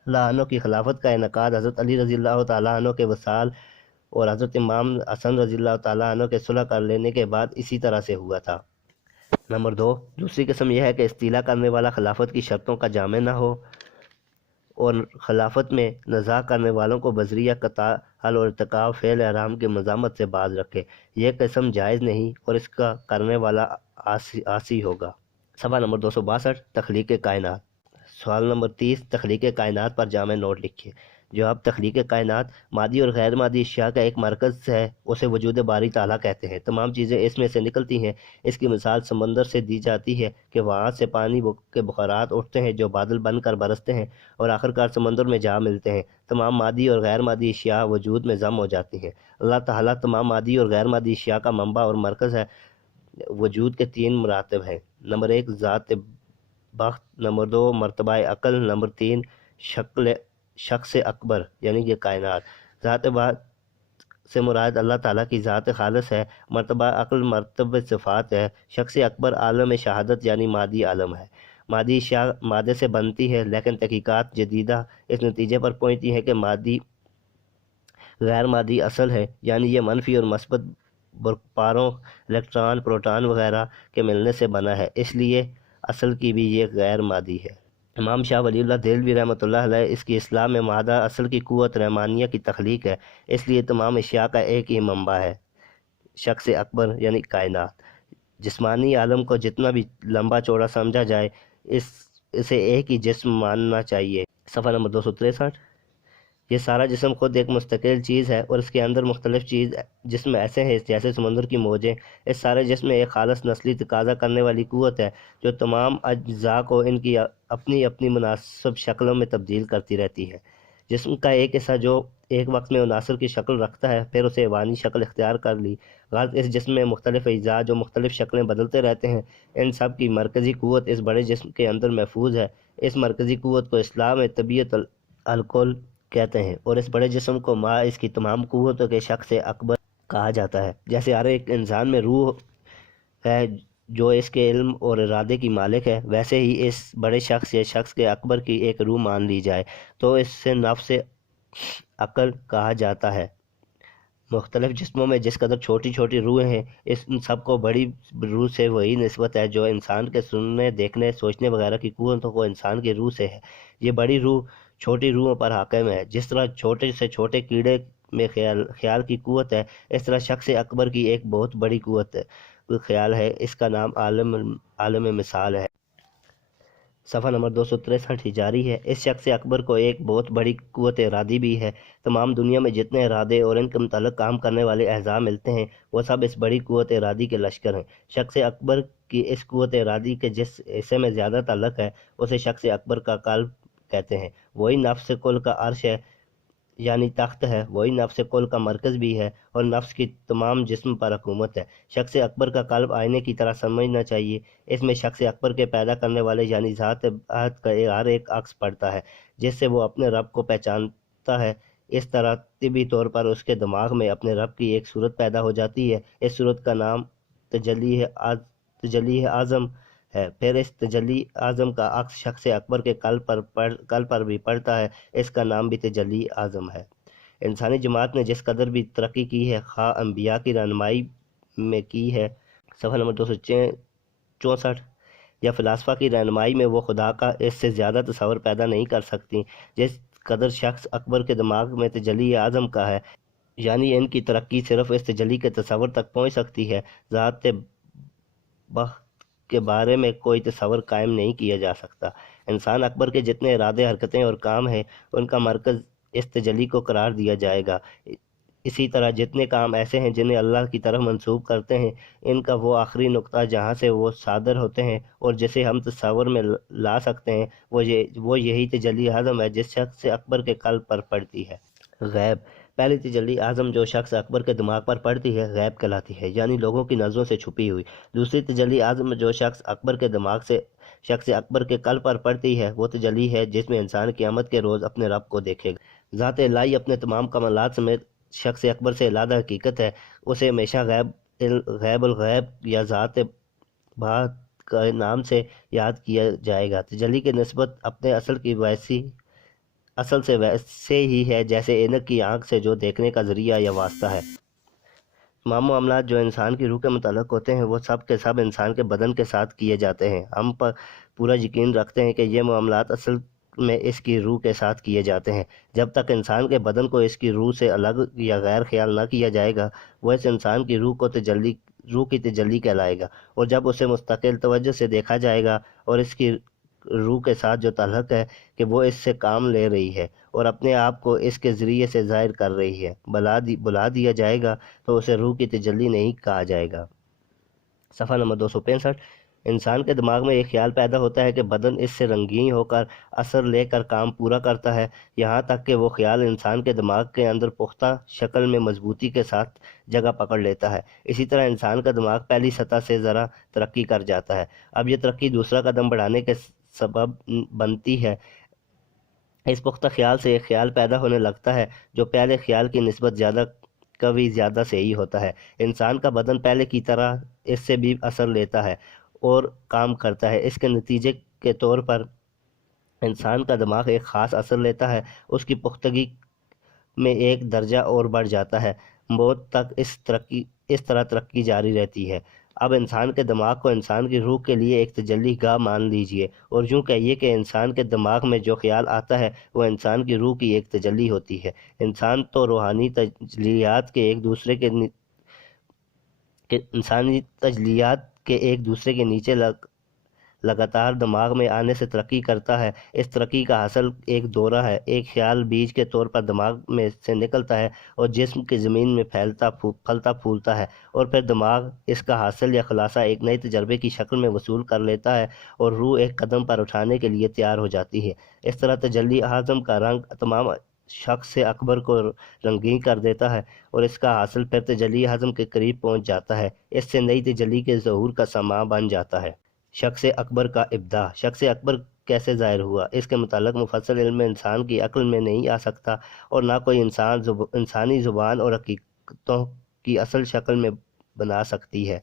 عنہ کی خلافت کا انعقاد حضرت علی رضی اللہ تعالیٰ عنہ کے وصال اور حضرت امام حسن رضی اللہ تعالیٰ عنہ کے صلح کر لینے کے بعد اسی طرح سے ہوا تھا۔ نمبر 2، دوسری قسم یہ ہے کہ استیلا کرنے والا خلافت کی شرطوں کا جامع نہ ہو اور خلافت میں نزاع کرنے والوں کو بذریعہ قطع حل اور ارتکاب فعل حرام کی مذمت سے باز رکھے۔ یہ قسم جائز نہیں اور اس کا کرنے والا عاصی ہوگا۔ صفحہ نمبر 262، تخلیق کائنات۔ سوال نمبر 30، تخلیق کائنات پر جامع نوٹ لکھیے۔ جواب: تخلیق کائنات مادی اور غیر مادی اشیاء کا ایک مرکز ہے، اسے وجود باری تعالیٰ کہتے ہیں۔ تمام چیزیں اس میں سے نکلتی ہیں۔ اس کی مثال سمندر سے دی جاتی ہے کہ وہاں سے پانی کے بخارات اٹھتے ہیں جو بادل بن کر برستے ہیں اور آخرکار سمندر میں جا ملتے ہیں۔ تمام مادی اور غیر مادی اشیاء وجود میں ضم ہو جاتی ہیں۔ اللہ تعالیٰ تمام مادی اور غیر مادی اشیاء کا منبع اور مرکز ہے۔ وجود کے 3 مراتب ہیں۔ نمبر 1، ذات بخت۔ نمبر 2، مرتبہ عقل۔ نمبر 3، شخص اکبر یعنی کہ کائنات۔ ذات بخت سے مراد اللہ تعالیٰ کی ذات خالص ہے۔ مرتبہ عقل مرتبہ صفات ہے۔ شخص اکبر عالم شہادت یعنی مادی عالم ہے۔ مادی اشیاء مادے سے بنتی ہے، لیکن تحقیقات جدیدہ اس نتیجے پر پہنچتی ہے کہ مادی غیر مادی اصل ہے، یعنی یہ منفی اور مثبت برقپاروں الیکٹران، پروٹان وغیرہ کے ملنے سے بنا ہے، اس لیے اصل کی بھی یہ غیر مادی ہے۔ امام شاہ ولی اللہ دہلوی رحمۃ اللہ علیہ اس کی اصلاح میں مادہ اصل کی قوت رحمانیہ کی تخلیق ہے، اس لیے تمام اشیاء کا ایک ہی منبع ہے، شخص اکبر یعنی کائنات۔ جسمانی عالم کو جتنا بھی لمبا چوڑا سمجھا جائے اسے ایک ہی جسم ماننا چاہیے۔ صفحہ نمبر 263۔ یہ سارا جسم خود ایک مستقل چیز ہے اور اس کے اندر مختلف جسم ایسے ہیں جیسے سمندر کی موجیں۔ اس سارے جسم میں ایک خالص نسلی تقاضا کرنے والی قوت ہے جو تمام اجزاء کو ان کی اپنی اپنی مناسب شکلوں میں تبدیل کرتی رہتی ہے۔ جسم کا ایک حصہ جو ایک وقت میں عناصر کی شکل رکھتا ہے پھر اسے حیوانی شکل اختیار کر لی۔ غرض اس جسم میں مختلف اجزاء جو مختلف شکلیں بدلتے رہتے ہیں، ان سب کی مرکزی قوت اس بڑے جسم کے اندر محفوظ ہے۔ اس مرکزی قوت کو اسلام میں طبیعت الکل کہتے ہیں اور اس بڑے جسم کو ماں اس کی تمام قوتوں کے شخص اکبر کہا جاتا ہے۔ جیسے ہر ایک انسان میں روح ہے جو اس کے علم اور ارادے کی مالک ہے، ویسے ہی اس بڑے شخص یا شخص کے اکبر کی ایک روح مان لی جائے تو اس سے نفس عقل کہا جاتا ہے۔ مختلف جسموں میں جس قدر چھوٹی چھوٹی روحیں ہیں، ان سب کو بڑی روح سے وہی نسبت ہے جو انسان کے سننے، دیکھنے، سوچنے وغیرہ کی قوتوں کو انسان کی روح سے ہے۔ یہ بڑی روح چھوٹی روحوں پر حاکم ہے۔ جس طرح چھوٹے سے چھوٹے کیڑے میں خیال کی قوت ہے، اس طرح شخص اکبر کی ایک بہت بڑی قوت خیال ہے، اس کا نام عالم مثال ہے۔ صفحہ نمبر 263 جاری ہے۔ اس شخص اکبر کو ایک بہت بڑی قوت ارادی بھی ہے۔ تمام دنیا میں جتنے ارادے اور ان کے متعلق کام کرنے والے اعضاء ملتے ہیں وہ سب اس بڑی قوت ارادی کے لشکر ہیں۔ شخص اکبر کی اس قوت ارادی کے جس حصے میں زیادہ تعلق ہے اسے شخص اکبر کا قلب کہتے ہیں۔ وہی نفس کل کا عرش ہے یعنی تخت ہے، وہی نفس کل کا مرکز بھی ہے اور نفس کی تمام جسم پر حکومت ہے۔ شخص اکبر کا قلب آئینے کی طرح سمجھنا چاہیے۔ اس میں شخص اکبر کے پیدا کرنے والے یعنی ذات بخت کا ہر ایک عکس پڑتا ہے جس سے وہ اپنے رب کو پہچانتا ہے۔ اس طرح طبی طور پر اس کے دماغ میں اپنے رب کی ایک صورت پیدا ہو جاتی ہے۔ اس صورت کا نام تجلی اعظم ہے۔ پھر اس تجلی اعظم کا عکس شخص اکبر کے قلب پر بھی پڑتا ہے، اس کا نام بھی تجلی اعظم ہے۔ انسانی جماعت نے جس قدر بھی ترقی کی ہے، خواہ انبیاء کی رہنمائی میں کی ہے، صفحہ نمبر 264، یا فلاسفہ کی رہنمائی میں، وہ خدا کا اس سے زیادہ تصور پیدا نہیں کر سکتی۔ جس قدر شخص اکبر کے دماغ میں تجلی اعظم کا ہے، یعنی ان کی ترقی صرف اس تجلی کے تصور تک پہنچ سکتی ہے، ذات بخت کے بارے میں کوئی تصور قائم نہیں کیا جا سکتا۔ انسان اکبر کے جتنے ارادے، حرکتیں اور کام ہیں، ان کا مرکز اس تجلی کو قرار دیا جائے گا۔ اسی طرح جتنے کام ایسے ہیں جنہیں اللہ کی طرف منسوب کرتے ہیں، ان کا وہ آخری نقطہ جہاں سے وہ صادر ہوتے ہیں اور جسے ہم تصور میں لا سکتے ہیں، وہ یہی تجلی اعظم ہے جس شخص سے اکبر کے قلب پر پڑتی ہے۔ غیب، پہلی تجلی اعظم جو شخص اکبر کے دماغ پر پڑتی ہے غیب کہلاتی ہے، یعنی لوگوں کی نظروں سے چھپی ہوئی۔ دوسری تجلی اعظم جو شخص اکبر کے قلب پر پڑتی ہے وہ تجلی ہے جس میں انسان قیامت کے روز اپنے رب کو دیکھے گا۔ ذات الہی اپنے تمام کمالات سمیت شخص اکبر سے علیحدہ حقیقت ہے، اسے ہمیشہ غیب الغیب یا ذات بات کے نام سے یاد کیا جائے گا۔ تجلی کی نسبت اپنے اصل سے ویسے ہی ہے جیسے اینک کی آنکھ سے جو دیکھنے کا ذریعہ یا واسطہ ہے۔ تمام معاملات جو انسان کی روح کے متعلق ہوتے ہیں وہ سب کے سب انسان کے بدن کے ساتھ کیے جاتے ہیں۔ ہم پر پورا یقین رکھتے ہیں کہ یہ معاملات اصل میں اس کی روح کے ساتھ کیے جاتے ہیں۔ جب تک انسان کے بدن کو اس کی روح سے الگ یا غیر خیال نہ کیا جائے گا، وہ اس انسان کی روح کی تجلی کہلائے گا، اور جب اسے مستقل توجہ سے دیکھا جائے گا اور اس کی روح کے ساتھ جو تعلق ہے کہ وہ اس سے کام لے رہی ہے اور اپنے آپ کو اس کے ذریعے سے ظاہر کر رہی ہے، بلا دیا جائے گا تو اسے روح کی تجلی نہیں کہا جائے گا۔ صفحہ نمبر 265۔ انسان کے دماغ میں ایک خیال پیدا ہوتا ہے کہ بدن اس سے رنگین ہو کر اثر لے کر کام پورا کرتا ہے، یہاں تک کہ وہ خیال انسان کے دماغ کے اندر پختہ شکل میں مضبوطی کے ساتھ جگہ پکڑ لیتا ہے۔ اسی طرح انسان کا دماغ پہلی سطح سے ذرا ترقی کر جاتا ہے۔ اب یہ ترقی دوسرا قدم بڑھانے کے سبب بنتی ہے۔ اس پختہ خیال سے ایک خیال پیدا ہونے لگتا ہے جو پہلے خیال کی نسبت زیادہ قوی، زیادہ صحیح ہوتا ہے۔ انسان کا بدن پہلے کی طرح اس سے بھی اثر لیتا ہے اور کام کرتا ہے۔ اس کے نتیجے کے طور پر انسان کا دماغ ایک خاص اثر لیتا ہے، اس کی پختگی میں ایک درجہ اور بڑھ جاتا ہے۔ موت تک اس طرح ترقی جاری رہتی ہے۔ اب انسان کے دماغ کو انسان کی روح کے لیے ایک تجلی گاہ مان لیجئے اور یوں کہیے کہ انسان کے دماغ میں جو خیال آتا ہے وہ انسان کی روح کی ایک تجلی ہوتی ہے۔ انسانی تجلیات کے ایک دوسرے کے نیچے لگاتار دماغ میں آنے سے ترقی کرتا ہے۔ اس ترقی کا حاصل ایک دورہ ہے۔ ایک خیال بیج کے طور پر دماغ میں سے نکلتا ہے اور جسم کی زمین میں پھلتا پھولتا ہے، اور پھر دماغ اس کا حاصل یا خلاصہ ایک نئے تجربے کی شکل میں وصول کر لیتا ہے اور روح ایک قدم پر اٹھانے کے لیے تیار ہو جاتی ہے۔ اس طرح تجلی اعظم کا رنگ تمام شخص اکبر کو رنگین کر دیتا ہے اور اس کا حاصل پھر تجلی اعظم کے قریب پہنچ جاتا ہے۔ اس سے نئی تجلی کے ظہور کا سماں بن جاتا ہے۔ شخص اکبر کا ابداع۔ شخص اکبر کیسے ظاہر ہوا، اس کے متعلق مفصل علم انسان کی عقل میں نہیں آ سکتا اور نہ کوئی انسانی زبان اور حقیقتوں کی اصل شکل میں بنا سکتی ہے۔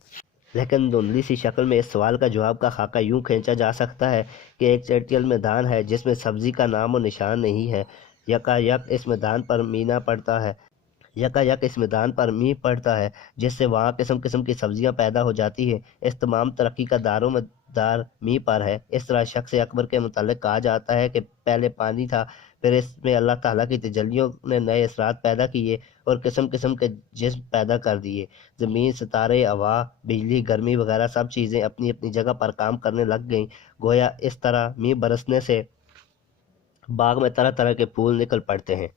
لیکن دھندلی سی شکل میں اس سوال کا جواب کا خاکہ یوں کھینچا جا سکتا ہے کہ ایک چرچیل میدان ہے جس میں سبزی کا نام و نشان نہیں ہے۔ یکایک اس میدان پر میںہ پڑتا ہے جس سے وہاں قسم قسم کی سبزیاں پیدا ہو جاتی ہیں۔ اس تمام ترقی کا دار و مدار میںہ پر ہے۔ اس طرح شخص اکبر کے متعلق کہا جاتا ہے کہ پہلے پانی تھا، پھر اس میں اللہ تعالیٰ کی تجلیوں نے نئے اثرات پیدا کیے اور قسم قسم کے جسم پیدا کر دیے۔ زمین، ستارے، ہوا، بجلی، گرمی وغیرہ سب چیزیں اپنی اپنی جگہ پر کام کرنے لگ گئیں۔ گویا اس طرح میںہ برسنے سے باغ میں طرح طرح کے پھول نکل پڑتے ہیں۔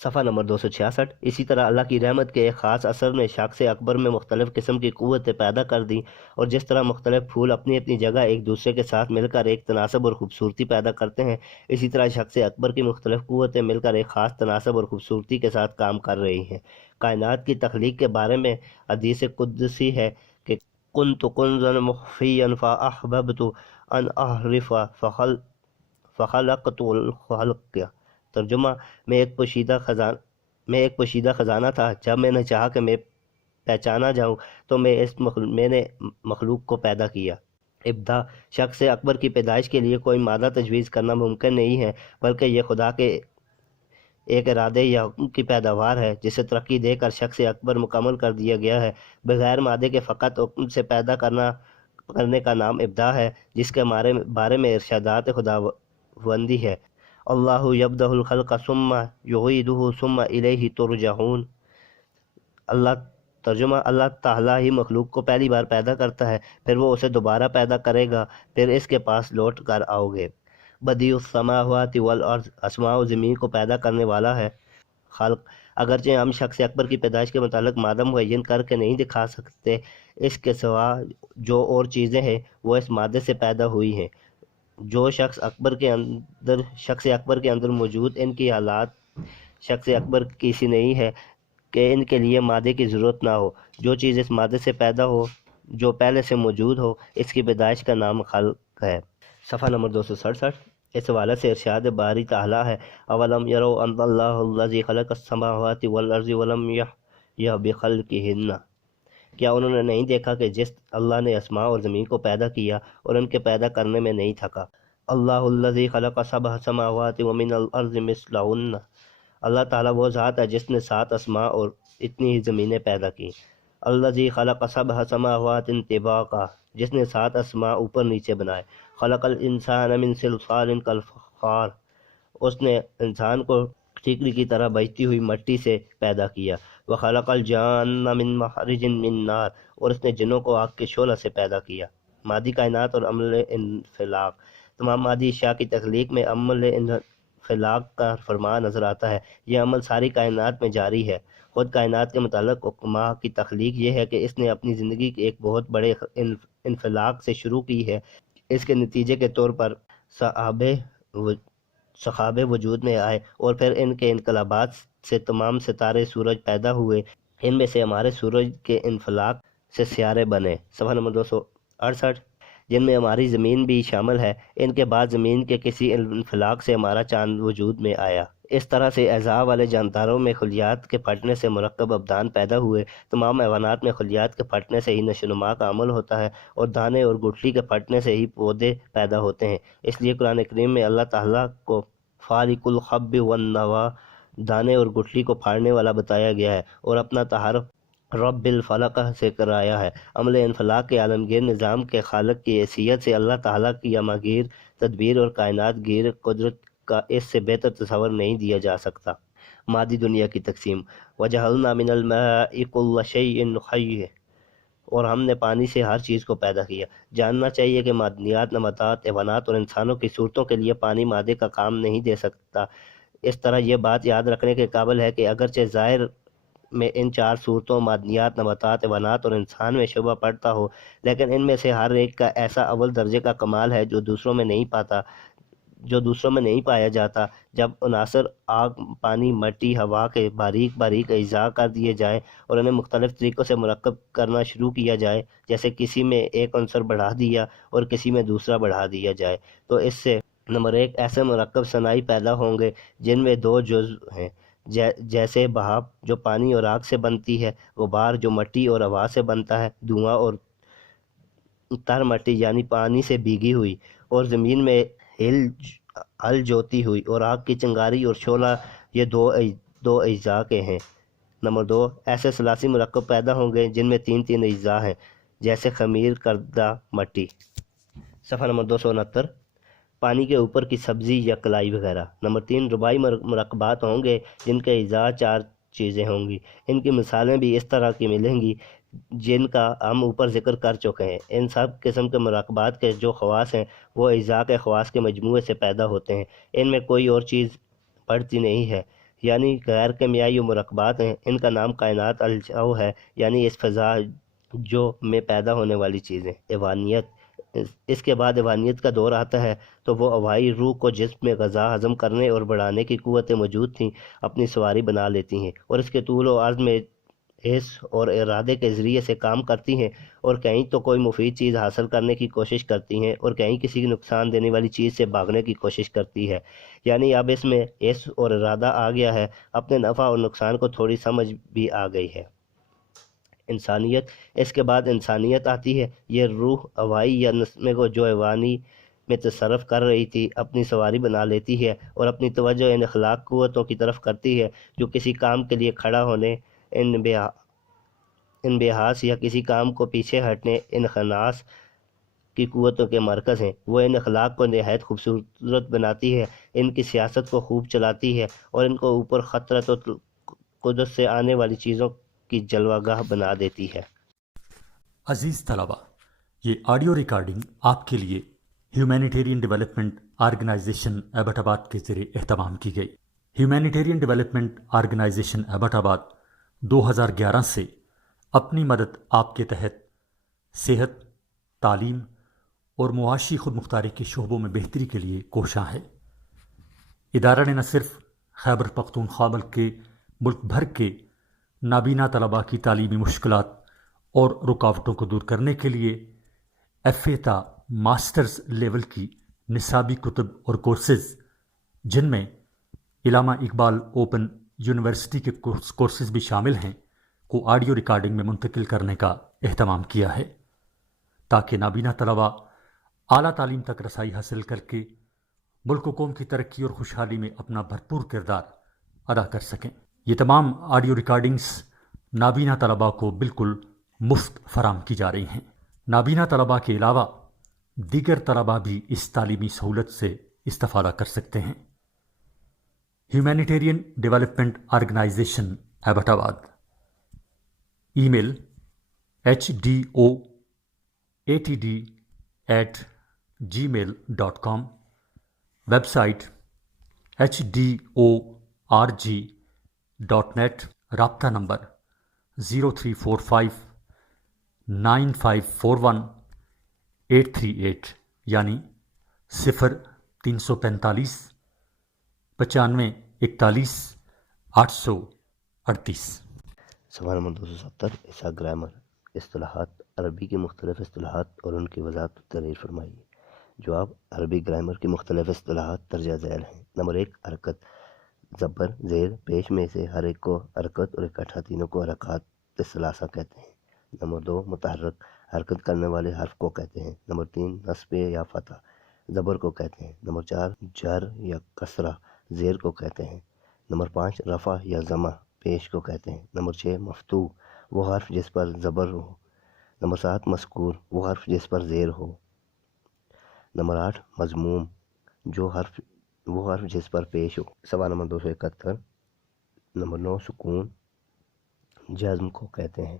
صفحہ نمبر 266۔ اسی طرح اللہ کی رحمت کے ایک خاص اثر نے شخص اکبر میں مختلف قسم کی قوتیں پیدا کر دیں، اور جس طرح مختلف پھول اپنی اپنی جگہ ایک دوسرے کے ساتھ مل کر ایک تناسب اور خوبصورتی پیدا کرتے ہیں، اسی طرح شخص اکبر کی مختلف قوتیں مل کر ایک خاص تناسب اور خوبصورتی کے ساتھ کام کر رہی ہیں۔ کائنات کی تخلیق کے بارے میں حدیث قدسی ہے کہ کنت کنزا مخفیا فاحببت ان اعرف فخلقت الخلق۔ ترجمہ: میں ایک پوشیدہ خزانہ تھا، جب میں نے چاہا کہ میں پہچانا جاؤں تو میں نے مخلوق کو پیدا کیا۔ ابداع: شخص اکبر کی پیدائش کے لیے کوئی مادہ تجویز کرنا ممکن نہیں ہے، بلکہ یہ خدا کے ایک ارادے یا حکم کی پیداوار ہے جسے ترقی دے کر شخص اکبر مکمل کر دیا گیا ہے۔ بغیر مادے کے فقط حکم سے پیدا کرنے کا نام ابداع ہے، جس کے بارے میں ارشادات خداوندی ہے۔ اللہ یبدأ الخلق ثم یعیدہ ثم الیہ ترجعون۔ اللہ ترجمہ، اللہ تعالیٰ ہی مخلوق کو پہلی بار پیدا کرتا ہے، پھر وہ اسے دوبارہ پیدا کرے گا، پھر اس کے پاس لوٹ کر آؤ گے۔ بدیع السماوات والارض، آسمان و زمین کو پیدا کرنے والا ہے۔ خلق، اگرچہ ہم شخص اکبر کی پیدائش کے متعلق مادہ معین کر کے نہیں دکھا سکتے، اس کے سوا جو اور چیزیں ہیں وہ اس مادے سے پیدا ہوئی ہیں۔ جو شخص اکبر کے اندر موجود ان کی حالات شخص اکبر کی سی نہیں ہے کہ ان کے لیے مادے کی ضرورت نہ ہو۔ جو چیز اس مادے سے پیدا ہو، جو پہلے سے موجود ہو، اس کی پیدائش کا نام خلق ہے۔ صفحہ نمبر 267۔ اس حوالے سے ارشاد باری تعالیٰ ہے، اولم یروا ان اللہ الذی خلق السماوات والارض ولم یعیہ بخلقہن۔ کیا انہوں نے نہیں دیکھا کہ جس اللہ نے آسمان اور زمین کو پیدا کیا اور ان کے پیدا کرنے میں نہیں تھکا۔ اللہ الذی خلق سبع سماوات ومن الارض مثلہن۔ اللہ تعالیٰ وہ ذات ہے جس نے 7 آسمان اور اتنی ہی زمینیں پیدا کی۔ الذی خلق سبع سماوات طباقا، جس نے 7 آسمان اوپر نیچے بنائے۔ خلق الانسان من صلصال کالفخار، اس نے انسان کو ٹھیکری کی طرح بجتی ہوئی مٹی سے پیدا کیا۔ وخلق الجان من مخرج من نار، اور اس نے جنوں کو آگ کے شعلہ سے پیدا کیا۔ مادی کائنات اور عمل انفلاق، تمام مادی اشیاء کی تخلیق میں عمل انفلاق کا فرمان نظر آتا ہے۔ یہ عمل ساری کائنات میں جاری ہے۔ خود کائنات کے متعلق حکماء کی تخلیق یہ ہے کہ اس نے اپنی زندگی کے ایک بہت بڑے انفلاق سے شروع کی ہے۔ اس کے نتیجے کے طور پر سحابے وجود میں آئے اور پھر ان کے انقلابات سے تمام ستارے سورج پیدا ہوئے۔ ان میں سے ہمارے سورج کے انفلاق سے سیارے بنے۔ صفحہ نمبر 268، جن میں ہماری زمین بھی شامل ہے۔ ان کے بعد زمین کے کسی انفلاق سے ہمارا چاند وجود میں آیا۔ اس طرح سے اعضاء والے جانداروں میں خلیات کے پھٹنے سے مرکب ابدان پیدا ہوئے۔ تمام حیوانات میں خلیات کے پھٹنے سے ہی نشو و نما کا عمل ہوتا ہے، اور دانے اور گٹھلی کے پھٹنے سے ہی پودے پیدا ہوتے ہیں۔ اس لیے قرآن کریم میں اللہ تعالیٰ کو فالق الحب والنوى، دانے اور گٹھلی کو پھاڑنے والا بتایا گیا ہے، اور اپنا تعارف رب الفلق سے کرایا ہے۔ عمل انفلاق کے عالمگیر نظام کے خالق کی حیثیت سے اللہ تعالیٰ کی یماگیر تدبیر اور کائنات گیر قدرت کا اس سے بہتر تصور نہیں دیا جا سکتا۔ مادی دنیا کی تقسیم، وجعلنا من الماء كل شيء حي، اور ہم نے پانی سے ہر چیز کو پیدا کیا۔ جاننا چاہیے کہ معدنیات، نباتات، حیوانات اور انسانوں کی صورتوں کے لیے پانی مادے کا کام نہیں دے سکتا۔ اس طرح یہ بات یاد رکھنے کے قابل ہے کہ اگرچہ ظاہر میں ان 4 صورتوں معدنیات، نباتات، حیوانات اور انسان میں شبہ پڑتا ہو، لیکن ان میں سے ہر ایک کا ایسا اول درجے کا کمال ہے جو دوسروں میں نہیں پایا جاتا۔ جب عناصر آگ، پانی، مٹی، ہوا کے باریک باریک اجزاء کر دیے جائیں اور انہیں مختلف طریقوں سے مرکب کرنا شروع کیا جائے، جیسے کسی میں ایک عنصر بڑھا دیا اور کسی میں دوسرا بڑھا دیا جائے، تو اس سے نمبر 1 ایسے مرکب صناعی پیدا ہوں گے جن میں 2 جزء ہیں، جیسے بھاپ جو پانی اور آگ سے بنتی ہے، غبار جو مٹی اور ہوا سے بنتا ہے، دھواں اور تر مٹی یعنی پانی سے بھیگی ہوئی، اور زمین میں ہل جوتی ہوئی، اور آگ کی چنگاری اور شعلہ یہ دو اجزاء کے ہیں۔ نمبر 2 ایسے ثلاثی مرکب پیدا ہوں گے جن میں 3 اجزاء ہیں، جیسے خمیر کردہ مٹی۔ صفحہ نمبر 269، پانی کے اوپر کی سبزی یا کلائی وغیرہ۔ نمبر 3 رباعی مرکبات ہوں گے جن کے اجزاء 4 چیزیں ہوں گی۔ ان کی مثالیں بھی اس طرح کی ملیں گی جن کا ہم اوپر ذکر کر چکے ہیں۔ ان سب قسم کے مرکبات کے جو خواص ہیں وہ اجزاء کے خواص کے مجموعے سے پیدا ہوتے ہیں، ان میں کوئی اور چیز پڑتی نہیں ہے، یعنی غیر کیمیائی مرکبات ہیں۔ ان کا نام کائنات الجو ہے، یعنی اس فضا جو میں پیدا ہونے والی چیزیں۔ ایوانیت، اس کے بعد ایوانیت کا دور آتا ہے تو وہ ہوائی روح کو جسم میں غذا ہضم کرنے اور بڑھانے کی قوتیں موجود تھیں اپنی سواری بنا لیتی ہیں، اور اس کے طول و عرض میں حس اور ارادے کے ذریعے سے کام کرتی ہیں، اور کہیں تو کوئی مفید چیز حاصل کرنے کی کوشش کرتی ہیں اور کہیں کسی نقصان دینے والی چیز سے بھاگنے کی کوشش کرتی ہے۔ یعنی اب اس میں حس اور ارادہ آ گیا ہے، اپنے نفع اور نقصان کو تھوڑی سمجھ بھی آ گئی ہے۔ انسانیت، اس کے بعد انسانیت آتی ہے۔ یہ روح ہوائی یا نسمے کو جو حیوانی میں تصرف کر رہی تھی اپنی سواری بنا لیتی ہے اور اپنی توجہ ان اخلاق قوتوں کی طرف کرتی ہے جو کسی کام کے لیے کھڑا ہونے، انبہاس یا کسی کام کو پیچھے ہٹنے، انخناس کی قوتوں کے مرکز ہیں۔ وہ ان اخلاق کو نہایت خوبصورت بناتی ہے، ان کی سیاست کو خوب چلاتی ہے اور ان کو اوپر خطرت و قدرت سے آنے والی چیزوں کی جلوہ گاہ بنا دیتی ہے۔ عزیز طلبہ، یہ آڈیو ریکارڈنگ آپ کے لیے ہیومینیٹیرین ڈیولپمنٹ آرگنائزیشن ایبٹ آباد کے ذریعے اہتمام کی گئی۔ ہیومینیٹیرین ڈیولپمنٹ آرگنائزیشن ایبٹ آباد 2011 سے اپنی مدد آپ کے تحت صحت، تعلیم اور معاشی خود مختاری کے شعبوں میں بہتری کے لیے کوشاں ہے۔ ادارہ نے نہ صرف خیبر پختونخوا بلکہ ملک بھر کے نابینا طلباء کی تعلیمی مشکلات اور رکاوٹوں کو دور کرنے کے لیے FA تا ماسٹرز لیول کی نصابی کتب اور کورسز، جن میں علامہ اقبال اوپن یونیورسٹی کے کورسز بھی شامل ہیں، کو آڈیو ریکارڈنگ میں منتقل کرنے کا اہتمام کیا ہے، تاکہ نابینا طلباء اعلیٰ تعلیم تک رسائی حاصل کر کے ملک و قوم کی ترقی اور خوشحالی میں اپنا بھرپور کردار ادا کر سکیں۔ یہ تمام آڈیو ریکارڈنگز نابینا طلباء کو بالکل مفت فراہم کی جا رہی ہیں۔ نابینا طلباء کے علاوہ دیگر طلباء بھی اس تعلیمی سہولت سے استفادہ کر سکتے ہیں۔ ہیومینیٹیرین ڈیولپمنٹ آرگنائزیشن ایبٹ آباد، ای میل HDOATD@gmail.com، ویب سائٹ HDORG.net، رابطہ نمبر 03459541 یعنی 0345 95 41 838۔ سوال نمبر 270، اسحاق گرامر اصطلاحات، عربی کی مختلف اصطلاحات اور ان کی وضاحت تحریر فرمائیے۔ جواب: عربی گرامر کی مختلف اصطلاحات درجہ ذیل ہیں۔ نمبر 1، حرکت، زبر، زیر، پیش میں سے ہر ایک کو حرکت اور اکٹھا تینوں کو حرکات ثلاثہ کہتے ہیں۔ نمبر 2، متحرک، حرکت کرنے والے حرف کو کہتے ہیں۔ نمبر 3، نصب یا فتح، زبر کو کہتے ہیں۔ نمبر 4، جر یا کسرہ، زیر کو کہتے ہیں۔ نمبر 5، رفع یا ضمہ، پیش کو کہتے ہیں۔ نمبر 6، مفتوح، وہ حرف جس پر زبر ہو۔ نمبر 7، مذکور، وہ حرف جس پر زیر ہو۔ نمبر 8، مضموم، وہ حرف جس پر پیش ہو۔ سوال نمبر 271۔ نمبر 9، سکون، جزم کو کہتے ہیں۔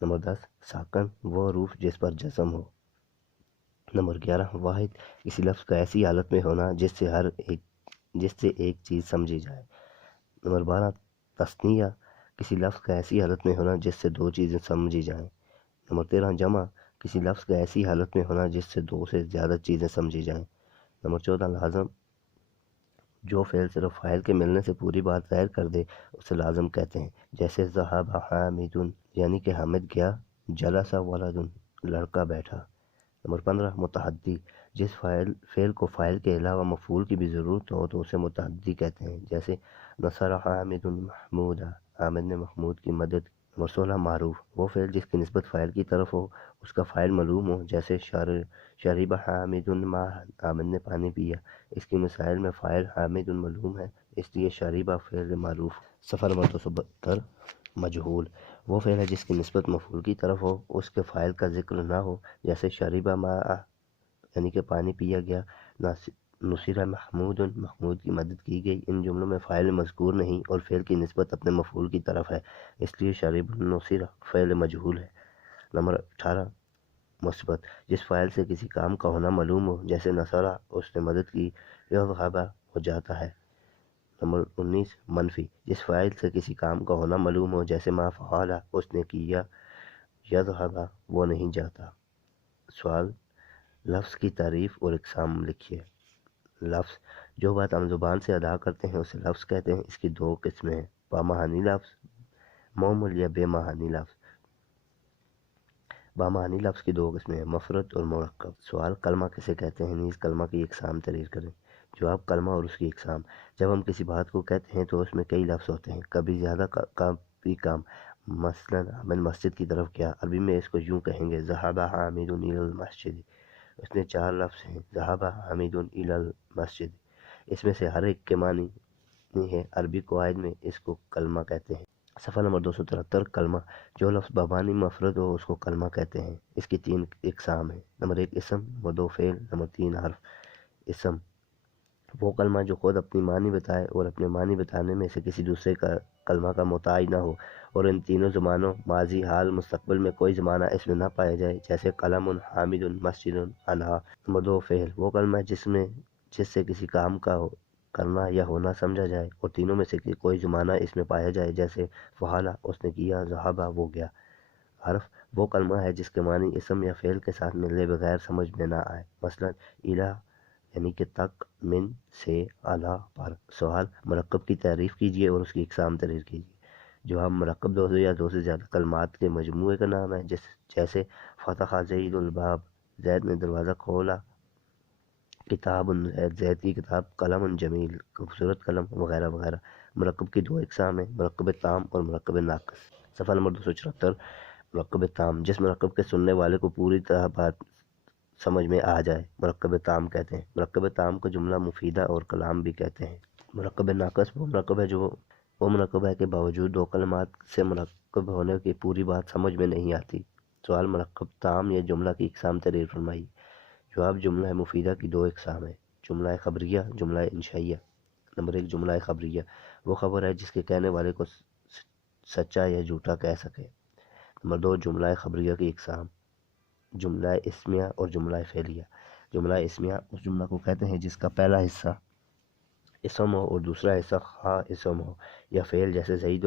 نمبر 10، ساکن، وہ حروف جس پر جزم ہو۔ نمبر 11، واحد، کسی لفظ کا ایسی حالت میں ہونا جس سے ایک چیز سمجھی جائے۔ نمبر 12، تثنیہ، کسی لفظ کا ایسی حالت میں ہونا جس سے دو چیزیں سمجھی جائیں۔ نمبر 13، جمع، کسی لفظ کا ایسی حالت میں ہونا جس سے دو سے زیادہ چیزیں سمجھی جائیں۔ نمبر 14، لازم، جو فعل صرف فاعل کے ملنے سے پوری بات ظاہر کر دے اسے لازم کہتے ہیں، جیسے ذهب حامد، یعنی کہ حامد گیا، جلس ولد، لڑکا بیٹھا۔ نمبر 15، متعدی، جس فعل کو فاعل کے علاوہ مفعول کی بھی ضرورت ہو تو اسے متعدی کہتے ہیں، جیسے نصر حامد محمود، حامد نے محمود کی مدد۔ نمبر 16، معروف، وہ فعل جس کی نسبت فاعل کی طرف ہو، اس کا فاعل معلوم ہو، جیسے شرب حامد ماء، حامد نے پانی پیا۔ اس کی مسائل میں فاعل حامد معلوم ہے، اس لیے شربہ فعل معروف۔ صفحہ نمبر 272، مجہول، وہ فعل ہے جس کی نسبت مفعول کی طرف ہو، اس کے فاعل کا ذکر نہ ہو، جیسے شربہ ماء، یعنی کہ پانی پیا گیا۔ نصر محمود، محمود کی مدد کی گئی۔ ان جملوں میں فاعل مذکور نہیں اور فعل کی نسبت اپنے مفعول کی طرف ہے، اس لیے شرب نصر فعل مجہول ہے۔ نمبر 18، مثبت، جس فاعل سے کسی کام کا ہونا معلوم ہو، جیسے نصرہ، اس نے مدد کی، یذهب، ہو جاتا ہے۔ نمبر 19، منفی، جس فاعل سے کسی کام کا ہونا معلوم ہو، جیسے ما فعل، اس نے کیا، یذهب، وہ نہیں جاتا۔ سوال، لفظ کی تعریف اور اقسام لکھیے۔ لفظ، جو بات ہم زبان سے ادا کرتے ہیں اسے لفظ کہتے ہیں۔ اس کی دو قسمیں ہیں، بامعنی لفظ، معمول یا بے معنی لفظ۔ بامعنی لفظ کی دو قسمیں ہیں، مفرد اور مرکب۔ سوال، کلمہ کسے کہتے ہیں، نیز کلمہ کی اقسام تحریر کریں۔ جواب، کلمہ اور اس کی اقسام، جب ہم کسی بات کو کہتے ہیں تو اس میں کئی لفظ ہوتے ہیں، کبھی زیادہ کبھی کم۔ مثلاً حامد مسجد کی طرف گیا، عربی میں اس کو یوں کہیں گے، ذهب حامد الى المسجد۔ اس میں 4 لفظ ہیں، ذهب حامد الى المسجد، اس میں سے ہر ایک کے معنی ہے۔ عربی قواعد میں اس کو کلمہ کہتے ہیں۔ صفحہ نمبر 273 کلمہ، جو لفظ بابانی مفرد ہو اس کو کلمہ کہتے ہیں۔ اس کی 3 اقسام ہیں۔ نمبر 1 اسم، نمبر 2 فعل، نمبر 3 حرف۔ اسم وہ کلمہ جو خود اپنی معنی بتائے اور اپنے معنی بتانے میں سے کسی دوسرے کا کلمہ کا محتاج نہ ہو، اور ان تینوں زمانوں ماضی، حال، مستقبل میں کوئی زمانہ اس میں نہ پایا جائے، جیسے قلم، حامد، مسجد، انہا۔ نمبر 2 فعل وہ کلمہ جس سے کسی کام کا کرنا یا ہونا سمجھا جائے اور تینوں میں سے کوئی زمانہ اس میں پایا جائے، جیسے فعلا اس نے کیا، ذہبا وہ گیا۔ حرف وہ کلمہ ہے جس کے معنی اسم یا فعل کے ساتھ ملے بغیر سمجھ میں نہ آئے، مثلا الہ یعنی کہ تک، من سے، اعلیٰ پر۔ سوال، مرکب کی تعریف کیجیے اور اس کی اقسام تحریر کیجیے۔ جواب، مرکب دو یا دو سے زیادہ کلمات کے مجموعے کا نام ہے، جیسے فتح زید الباب، زید نے دروازہ کھولا، کتاب زید کی کتاب، قلم جمیل خوبصورت قلم، وغیرہ وغیرہ۔ مرکب کی 2 اقسام ہیں، مرکب تام اور مرکب ناقص۔ صفحہ نمبر 274 مرکب تام، جس مرکب کے سننے والے کو پوری طرح بات سمجھ میں آ جائے، مرکب تام کہتے ہیں۔ مرکب تام کو جملہ مفیدہ اور کلام بھی کہتے ہیں۔ مرکب ناقص وہ مرکب ہے کہ باوجود 2 کلمات سے مرکب ہونے کی پوری بات سمجھ میں نہیں آتی۔ سوال، مرکب تام یا جملہ کی اقسام تحریر فرمائی۔ جواب، جملہ مفیدہ کی 2 اقسام ہیں، جملہ خبریہ، جملہ انشائیہ۔ نمبر 1 جملہ خبریہ وہ خبر ہے جس کے کہنے والے کو سچا یا جھوٹا کہہ سکے۔ نمبر 2 جملہ خبریہ کی اقسام، جملہ اسمیہ اور جملہ فعلیہ۔ جملہ اسمیہ اس جملہ کو کہتے ہیں جس کا پہلا حصہ اسم ہو اور دوسرا حصہ خواہ اسم ہو یا فعل، جیسے زید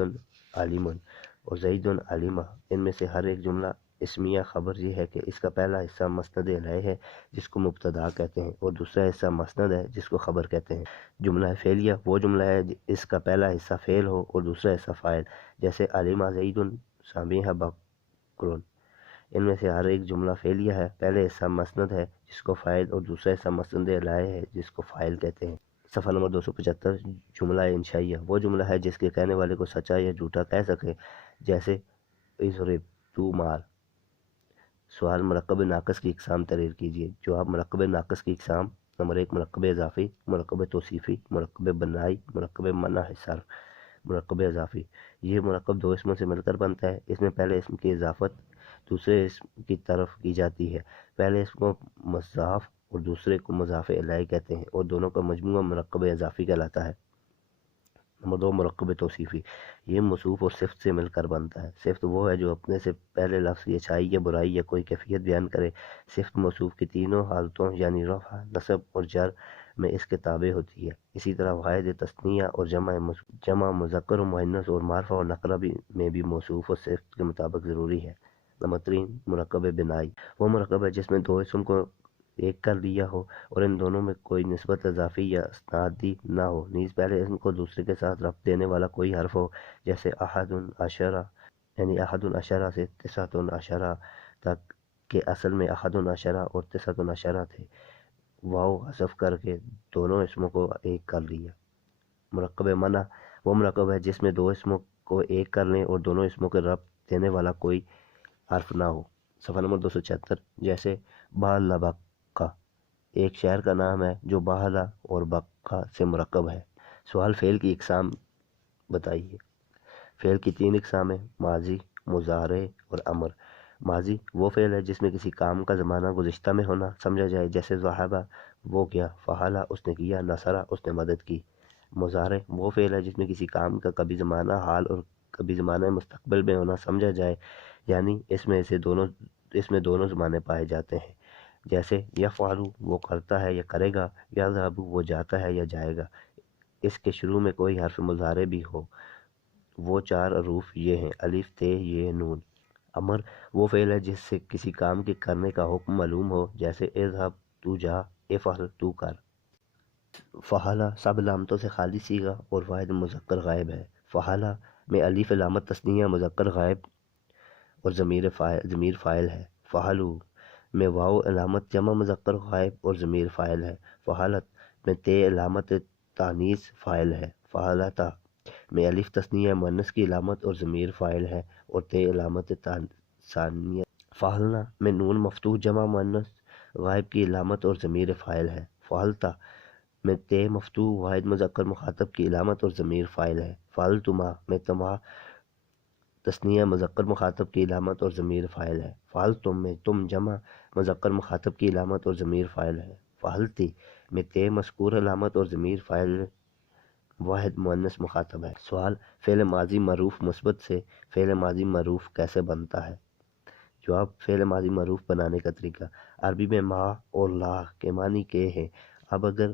عالم اور زید عالمہ۔ ان میں سے ہر ایک جملہ اسمیہ خبر یہ ہے کہ اس کا پہلا حصہ مسند الیہ ہے جس کو مبتدا کہتے ہیں، اور دوسرا حصہ مسند ہے جس کو خبر کہتے ہیں۔ جملہ فعلیہ وہ جملہ ہے اس کا پہلا حصہ فعل ہو اور دوسرا حصہ فاعل، جیسے علمہ زید سمیع بکر۔ ان میں سے ہر ایک جملہ فعلیہ ہے، پہلے حصہ مسند ہے جس کو فاعل اور دوسرا حصہ مسند الیہ ہے جس کو فاعل کہتے ہیں۔ صفحہ نمبر 275 جملہ انشائیہ وہ جملہ ہے جس کے کہنے والے کو سچا یا جھوٹا کہہ سکے، جیسے اضرب تو مار۔ سوال، مرکب ناقص کی اقسام تحریر کیجیے۔ جواب، مرکب ناقص کی اقسام، نمبر 1 مرکب اضافی، مرکب توصیفی، مرکب بنائی، مرکب منع صرف۔ مرکب اضافی یہ مرکب 2 اسموں سے مل کر بنتا ہے، اس میں پہلے اسم کی اضافت دوسرے اسم کی طرف کی جاتی ہے۔ پہلے اسم کو مضاف اور دوسرے کو مضاف الیہ کہتے ہیں، اور دونوں کا مجموعہ مرکب اضافی کہلاتا ہے۔ نمبر 2 مرکب توصیفی یہ موصوف اور صفت سے مل کر بنتا ہے۔ صفت وہ ہے جو اپنے سے پہلے لفظ کی اچھائی یا برائی یا کوئی کیفیت بیان کرے۔ صفت موصوف کی تینوں حالتوں یعنی رفع، نصب اور جر میں اس کے تابع ہوتی ہے۔ اسی طرح واحد، تثنیہ اور جمع مذکر و مؤنث اور معرفہ اور نکرہ میں بھی موصوف اور صفت کے مطابق ضروری ہے۔ نمبر 3 مرکب بنائی وہ مرکب ہے جس میں 2 اسم کو ایک کر دیا ہو اور ان دونوں میں کوئی نسبت اضافی یا اسنادی نہ ہو، نیز پہلے اسم کو دوسرے کے ساتھ ربط دینے والا کوئی حرف ہو، جیسے احد عشرہ، یعنی احد عشرہ سے تسعۃ عشرہ تک کہ اصل میں احد عشرہ اور تسعۃ عشرہ تھے، واو حذف کر کے دونوں اسموں کو ایک کر لیا۔ مرکب منع وہ مرکب ہے جس میں 2 اسموں کو ایک کرنے اور دونوں اسموں کے ربط دینے والا کوئی حرف نہ ہو۔ صفحہ نمبر 276 جیسے بال بکا ایک شہر کا نام ہے جو باہلا اور بکا سے مرکب ہے۔ سوال، فعل کی اقسام بتائیے۔ فعل کی 3 اقسام ہیں، ماضی، مضارع اور امر۔ ماضی وہ فعل ہے جس میں کسی کام کا زمانہ گزشتہ میں ہونا سمجھا جائے، جیسے ذہبہ وہ گیا، فعلا اس نے کیا، نصرہ اس نے مدد کی۔ مضارع وہ فعل ہے جس میں کسی کام کا کبھی زمانہ حال اور کبھی زمانہ مستقبل میں ہونا سمجھا جائے، یعنی اس میں دونوں زمانے پائے جاتے ہیں، جیسے یفعل وہ کرتا ہے یا کرے گا، یذهب وہ جاتا ہے یا جائے گا۔ اس کے شروع میں کوئی حرف مضارع بھی ہو۔ وہ 4 حروف یہ ہیں، الف، ت، ی، نون۔ امر وہ فعل ہے جس سے کسی کام کے کرنے کا حکم معلوم ہو، جیسے اذهب تو جا، افعل تو کر۔ فعلا سب علامتوں سے خالی صیغہ اور واحد مذکر غائب ہے۔ فعلا میں الف علامت تثنیہ مذکر غائب اور ضمیر فاعل ہے۔ فعلو میں واو علامت جمع مذکر غائب اور ضمیر فاعل ہے۔ فعلت میں ت علامت تانیث فاعل ہے۔ فعلتا میں الف تثنیہ مؤنث کی علامت اور ضمیر فاعل ہے اور ت علامت ثانیہ۔ فعلنا میں نون مفتوح جمع مؤنث غائب کی علامت اور ضمیر فاعل ہے۔ فعلتا میں ت مفتوح واحد مذکر مخاطب کی علامت اور ضمیر فاعل ہے۔ فعلتما میں تما تثنیہ مذکر مخاطب کی علامت اور ضمیر فاعل ہے۔ فعلتم میں تم جمع مذکر مخاطب کی علامت اور ضمیر فاعل ہے۔ فعلتی میں تے مذکور علامت اور ضمیر فاعل واحد مؤنث مخاطب ہے۔ سوال، فعل ماضی معروف مثبت سے فعل ماضی معروف کیسے بنتا ہے؟ جواب، فعل ماضی معروف بنانے کا طریقہ، عربی میں ما اور لا کے معنی کے ہیں۔ اب اگر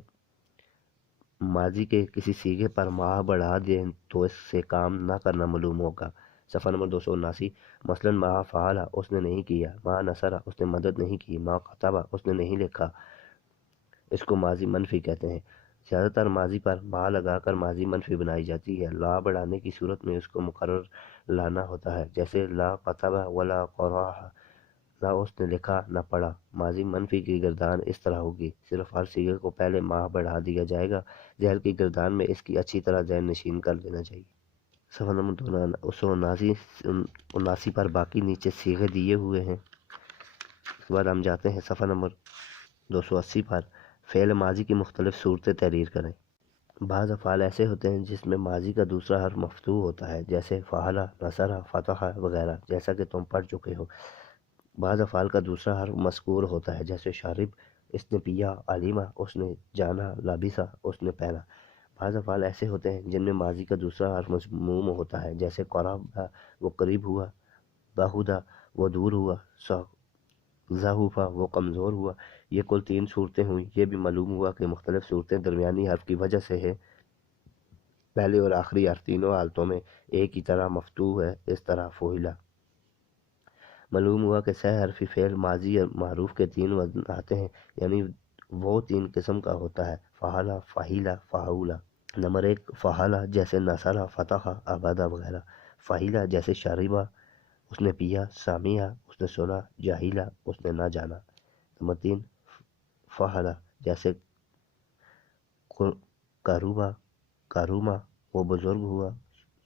ماضی کے کسی صیغے پر ما بڑھا دیں تو اس سے کام نہ کرنا معلوم ہوگا۔ صفحہ نمبر 279، مثلا ما فعل اس نے نہیں کیا، ما نصر اس نے مدد نہیں کی، ما کتب اس نے نہیں لکھا، اس کو ماضی منفی کہتے ہیں۔ زیادہ تر ماضی پر ما لگا کر ماضی منفی بنائی جاتی ہے۔ لا بڑھانے کی صورت میں اس کو مقرر لانا ہوتا ہے، جیسے لا کتب ولا قرأ، نہ اس نے لکھا نہ پڑھا۔ ماضی منفی کی گردان اس طرح ہوگی، صرف ہر صیغے کو پہلے ما بڑھا دیا جائے گا، ذیل کی گردان میں اس کی اچھی طرح ذہن نشین کر لینا چاہیے۔ صفحہ نمبر 279 پر باقی نیچے صیغے دیے ہوئے ہیں۔ اس کے بعد ہم جاتے ہیں صفحہ نمبر 280 پر، فعل ماضی کی مختلف صورتیں تحریر کریں۔ بعض افعال ایسے ہوتے ہیں جس میں ماضی کا دوسرا حرف مفتوح ہوتا ہے، جیسے فعل، نصر، فتح وغیرہ، جیسا کہ تم پڑھ چکے ہو۔ بعض افعال کا دوسرا حرف مذکور ہوتا ہے، جیسے شارب اس نے پیا، علیمہ اس نے جانا، لابسہ اس نے پہنا۔ بعض افعال ایسے ہوتے ہیں جن میں ماضی کا دوسرا حرف مضموم ہوتا ہے، جیسے قرب وہ قریب ہوا، بعودہ وہ دور ہوا، ضعف وہ کمزور ہوا۔ یہ کل 3 صورتیں ہوئیں۔ یہ بھی معلوم ہوا کہ مختلف صورتیں درمیانی حرف کی وجہ سے ہے۔ پہلے اور آخری حرف تینوں حالتوں میں ایک ہی طرح مفتوح ہے، اس طرح فعل۔ معلوم ہوا کہ سہ حرفی فعل ماضی معروف کے 3 وزن آتے ہیں، یعنی وہ 3 قسم کا ہوتا ہے، فعل، فعیل، فعول۔ نمبر 1، فعل جیسے نصر، فتح، عبادہ وغیرہ۔ فعیل جیسے شربہ اس نے پیا، سمع اس نے سنا، جہل اس نے نہ جانا۔ نمبر 3، فعل جیسے قربہ، کرومہ وہ بزرگ ہوا،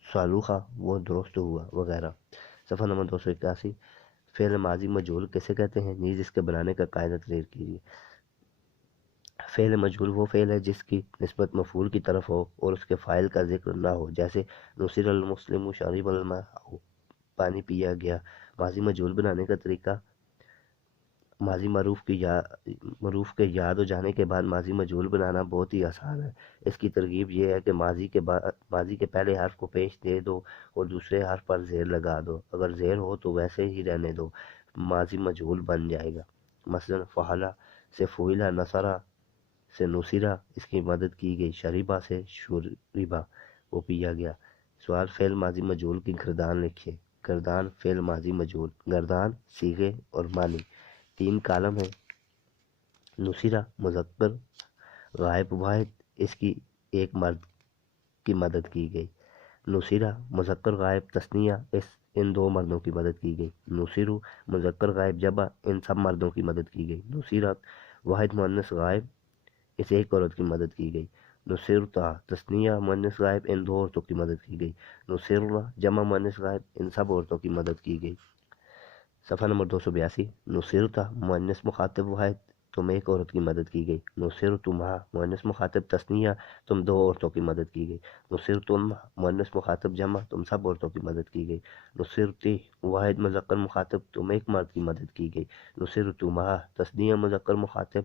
صالوخہ وہ درست ہوا وغیرہ۔ صفحہ نمبر 281، فعل ماضی مجہول کسے کہتے ہیں، نیز اس کے بنانے کا قاعدہ تحریر کیجیے۔ فعل مجہول وہ فعل ہے جس کی نسبت مفعول کی طرف ہو اور اس کے فاعل کا ذکر نہ ہو، جیسے نصر المسلم شرب الماء، پانی پیا گیا۔ ماضی مجہول بنانے کا طریقہ، ماضی معروف کے یاد ہو جانے کے بعد ماضی مجہول بنانا بہت ہی آسان ہے۔ اس کی ترغیب یہ ہے کہ ماضی کے پہلے حرف کو پیش دے دو اور دوسرے حرف پر زیر لگا دو، اگر زیر ہو تو ویسے ہی رہنے دو، ماضی مجہول بن جائے گا۔ مثلا فعل سے فعل، نصر سے نصرہ اس کی مدد کی گئی، شربہ سے شربہ وہ پیا گیا۔ سوال، فعل ماضی مجہول کی گردان لکھیے۔ گردان فعل ماضی مجہول، گردان صیغے اور معنی، 3 کالم ہیں۔ نصرہ مذکر غائب واحد، اس کی ایک مرد کی مدد کی گئی۔ نصرہ مذکر غائب تثنیہ، ان 2 مردوں کی مدد کی گئی۔ نصرو مذکر غائب جمع، ان سب مردوں کی مدد کی گئی۔ نصرت واحد مؤنث غائب، اس ایک عورت کی مدد کی گئی۔ نصرتا تثنیہ مؤنث غائب، ان 2 عورتوں کی مدد کی گئی۔ نصرنا جمع مؤنث غائب، ان سب عورتوں کی مدد کی گئی۔ صفحہ نمبر 282، نصرتا مؤنث مخاطب واحد، تم ایک عورت کی مدد کی گئی۔ نصرتما مؤنث مخاطب تثنیہ، تم 2 عورتوں کی مدد کی گئی۔ نصرتن مؤنث مخاطب جمع، تم سب عورتوں کی مدد کی گئی۔ نصرتی واحد مذکر مخاطب، تم ایک مرد کی مدد کی گئی۔ نصرتما تثنیہ مذکر مخاطب،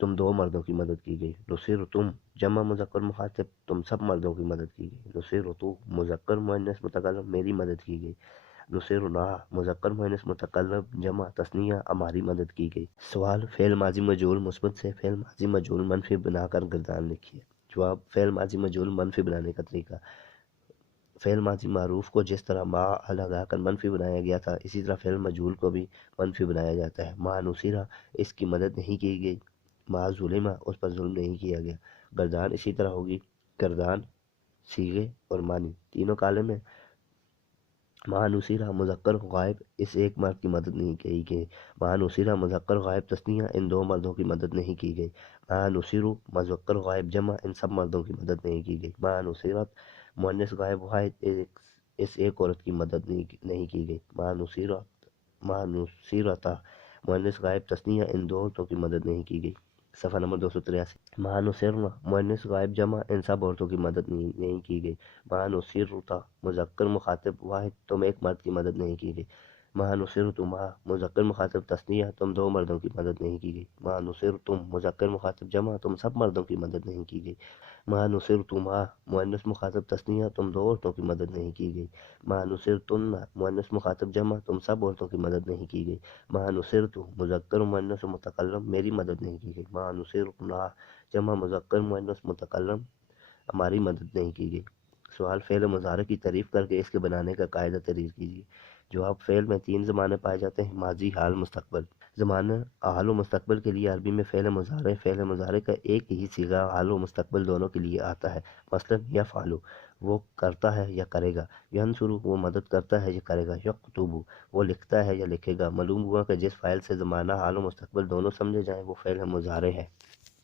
تم 2 مردوں کی مدد کی گئی۔ نصرتم جمع مذکر مخاطب، تم سب مردوں کی مدد کی گئی۔ نصرتو مذکر مؤنث متکلم، میری مدد کی گئی۔ نصرنا مذکر مؤنث متکلم جمع تثنیہ، ہماری مدد کی گئی۔ سوال، فعل ماضی مجہول مثبت سے فعل ماضی مجہول منفی بنا کر گردان لکھیے۔ جواب، فعل ماضی مجہول منفی بنانے کا طریقہ، فعل ماضی معروف کو جس طرح ما لگا کر منفی بنایا گیا تھا، اسی طرح فعل مجہول کو بھی منفی بنایا جاتا ہے۔ ما نصرہ اس کی مدد نہیں کی گئی، ما ظلمہ اس پر ظلم نہیں کیا گیا۔ گردان اسی طرح ہوگی، گردان صیغے اور معنی، تینوں کالم میں۔ ما نصرہ مذکر غائب، اس ایک مرد کی مدد نہیں کی گئی۔ ما نصرہ مذکر غائب تثنیہ، ان 2 مردوں کی مدد نہیں کی گئی۔ ما نصرو مذکر غائب جمع، ان سب مردوں کی مدد نہیں کی گئی۔ ما نصرت مؤنث غائب واحد، اس ایک عورت کی مدد نہیں کی گئی۔ ما نصرتا مؤنث غائب تثنیہ، ان 2 عورتوں کی مدد نہیں کی گئی۔ صفحہ نمبر 283۔ ماں نصرنا مؤنث غائب جمع ان سب عورتوں کی مدد نہیں کی گئی۔ ماں نصرتا مذکر مخاطب واحد تم ایک مرد کی مدد نہیں کی گئی۔ ماں نصرتما مذکر مخاطب تثنیہ تم دو مردوں کی مدد نہیں کی گئی۔ ماں نصرتم مذکر مخاطب جمع تم سب مردوں کی مدد نہیں کی گئی۔ ماں نصرتما مؤنث مخاطب تثنیہ تم دو عورتوں کی مدد نہیں کی گئی۔ ماں نصرتن مؤنث مخاطب جمع تم سب عورتوں کی مدد نہیں کی گئی۔ ماں نصرت مذکر مؤنث متکلم میری مدد نہیں کی گئی۔ ماں نصرنا جمع مذکر مؤنث متکلم ہماری مدد نہیں کی گئی۔ سوال فعل مضارع کی تعریف کر کے اس کے بنانے کا قاعدہ تحریر کیجیے۔ جواب فعل میں 3 زمانے پائے جاتے ہیں: ماضی، حال، مستقبل۔ زمانہ حال و مستقبل کے لیے عربی میں فعل مضارع کا ایک ہی صیغہ حال و مستقبل دونوں کے لیے آتا ہے، مثلاً یفعل وہ کرتا ہے یا کرے گا، ینصر وہ مدد کرتا ہے یا کرے گا، یکتب وہ لکھتا ہے یا لکھے گا۔ معلوم ہوا کہ جس فعل سے زمانہ حال و مستقبل دونوں سمجھے جائیں وہ فعل مضارع ہے۔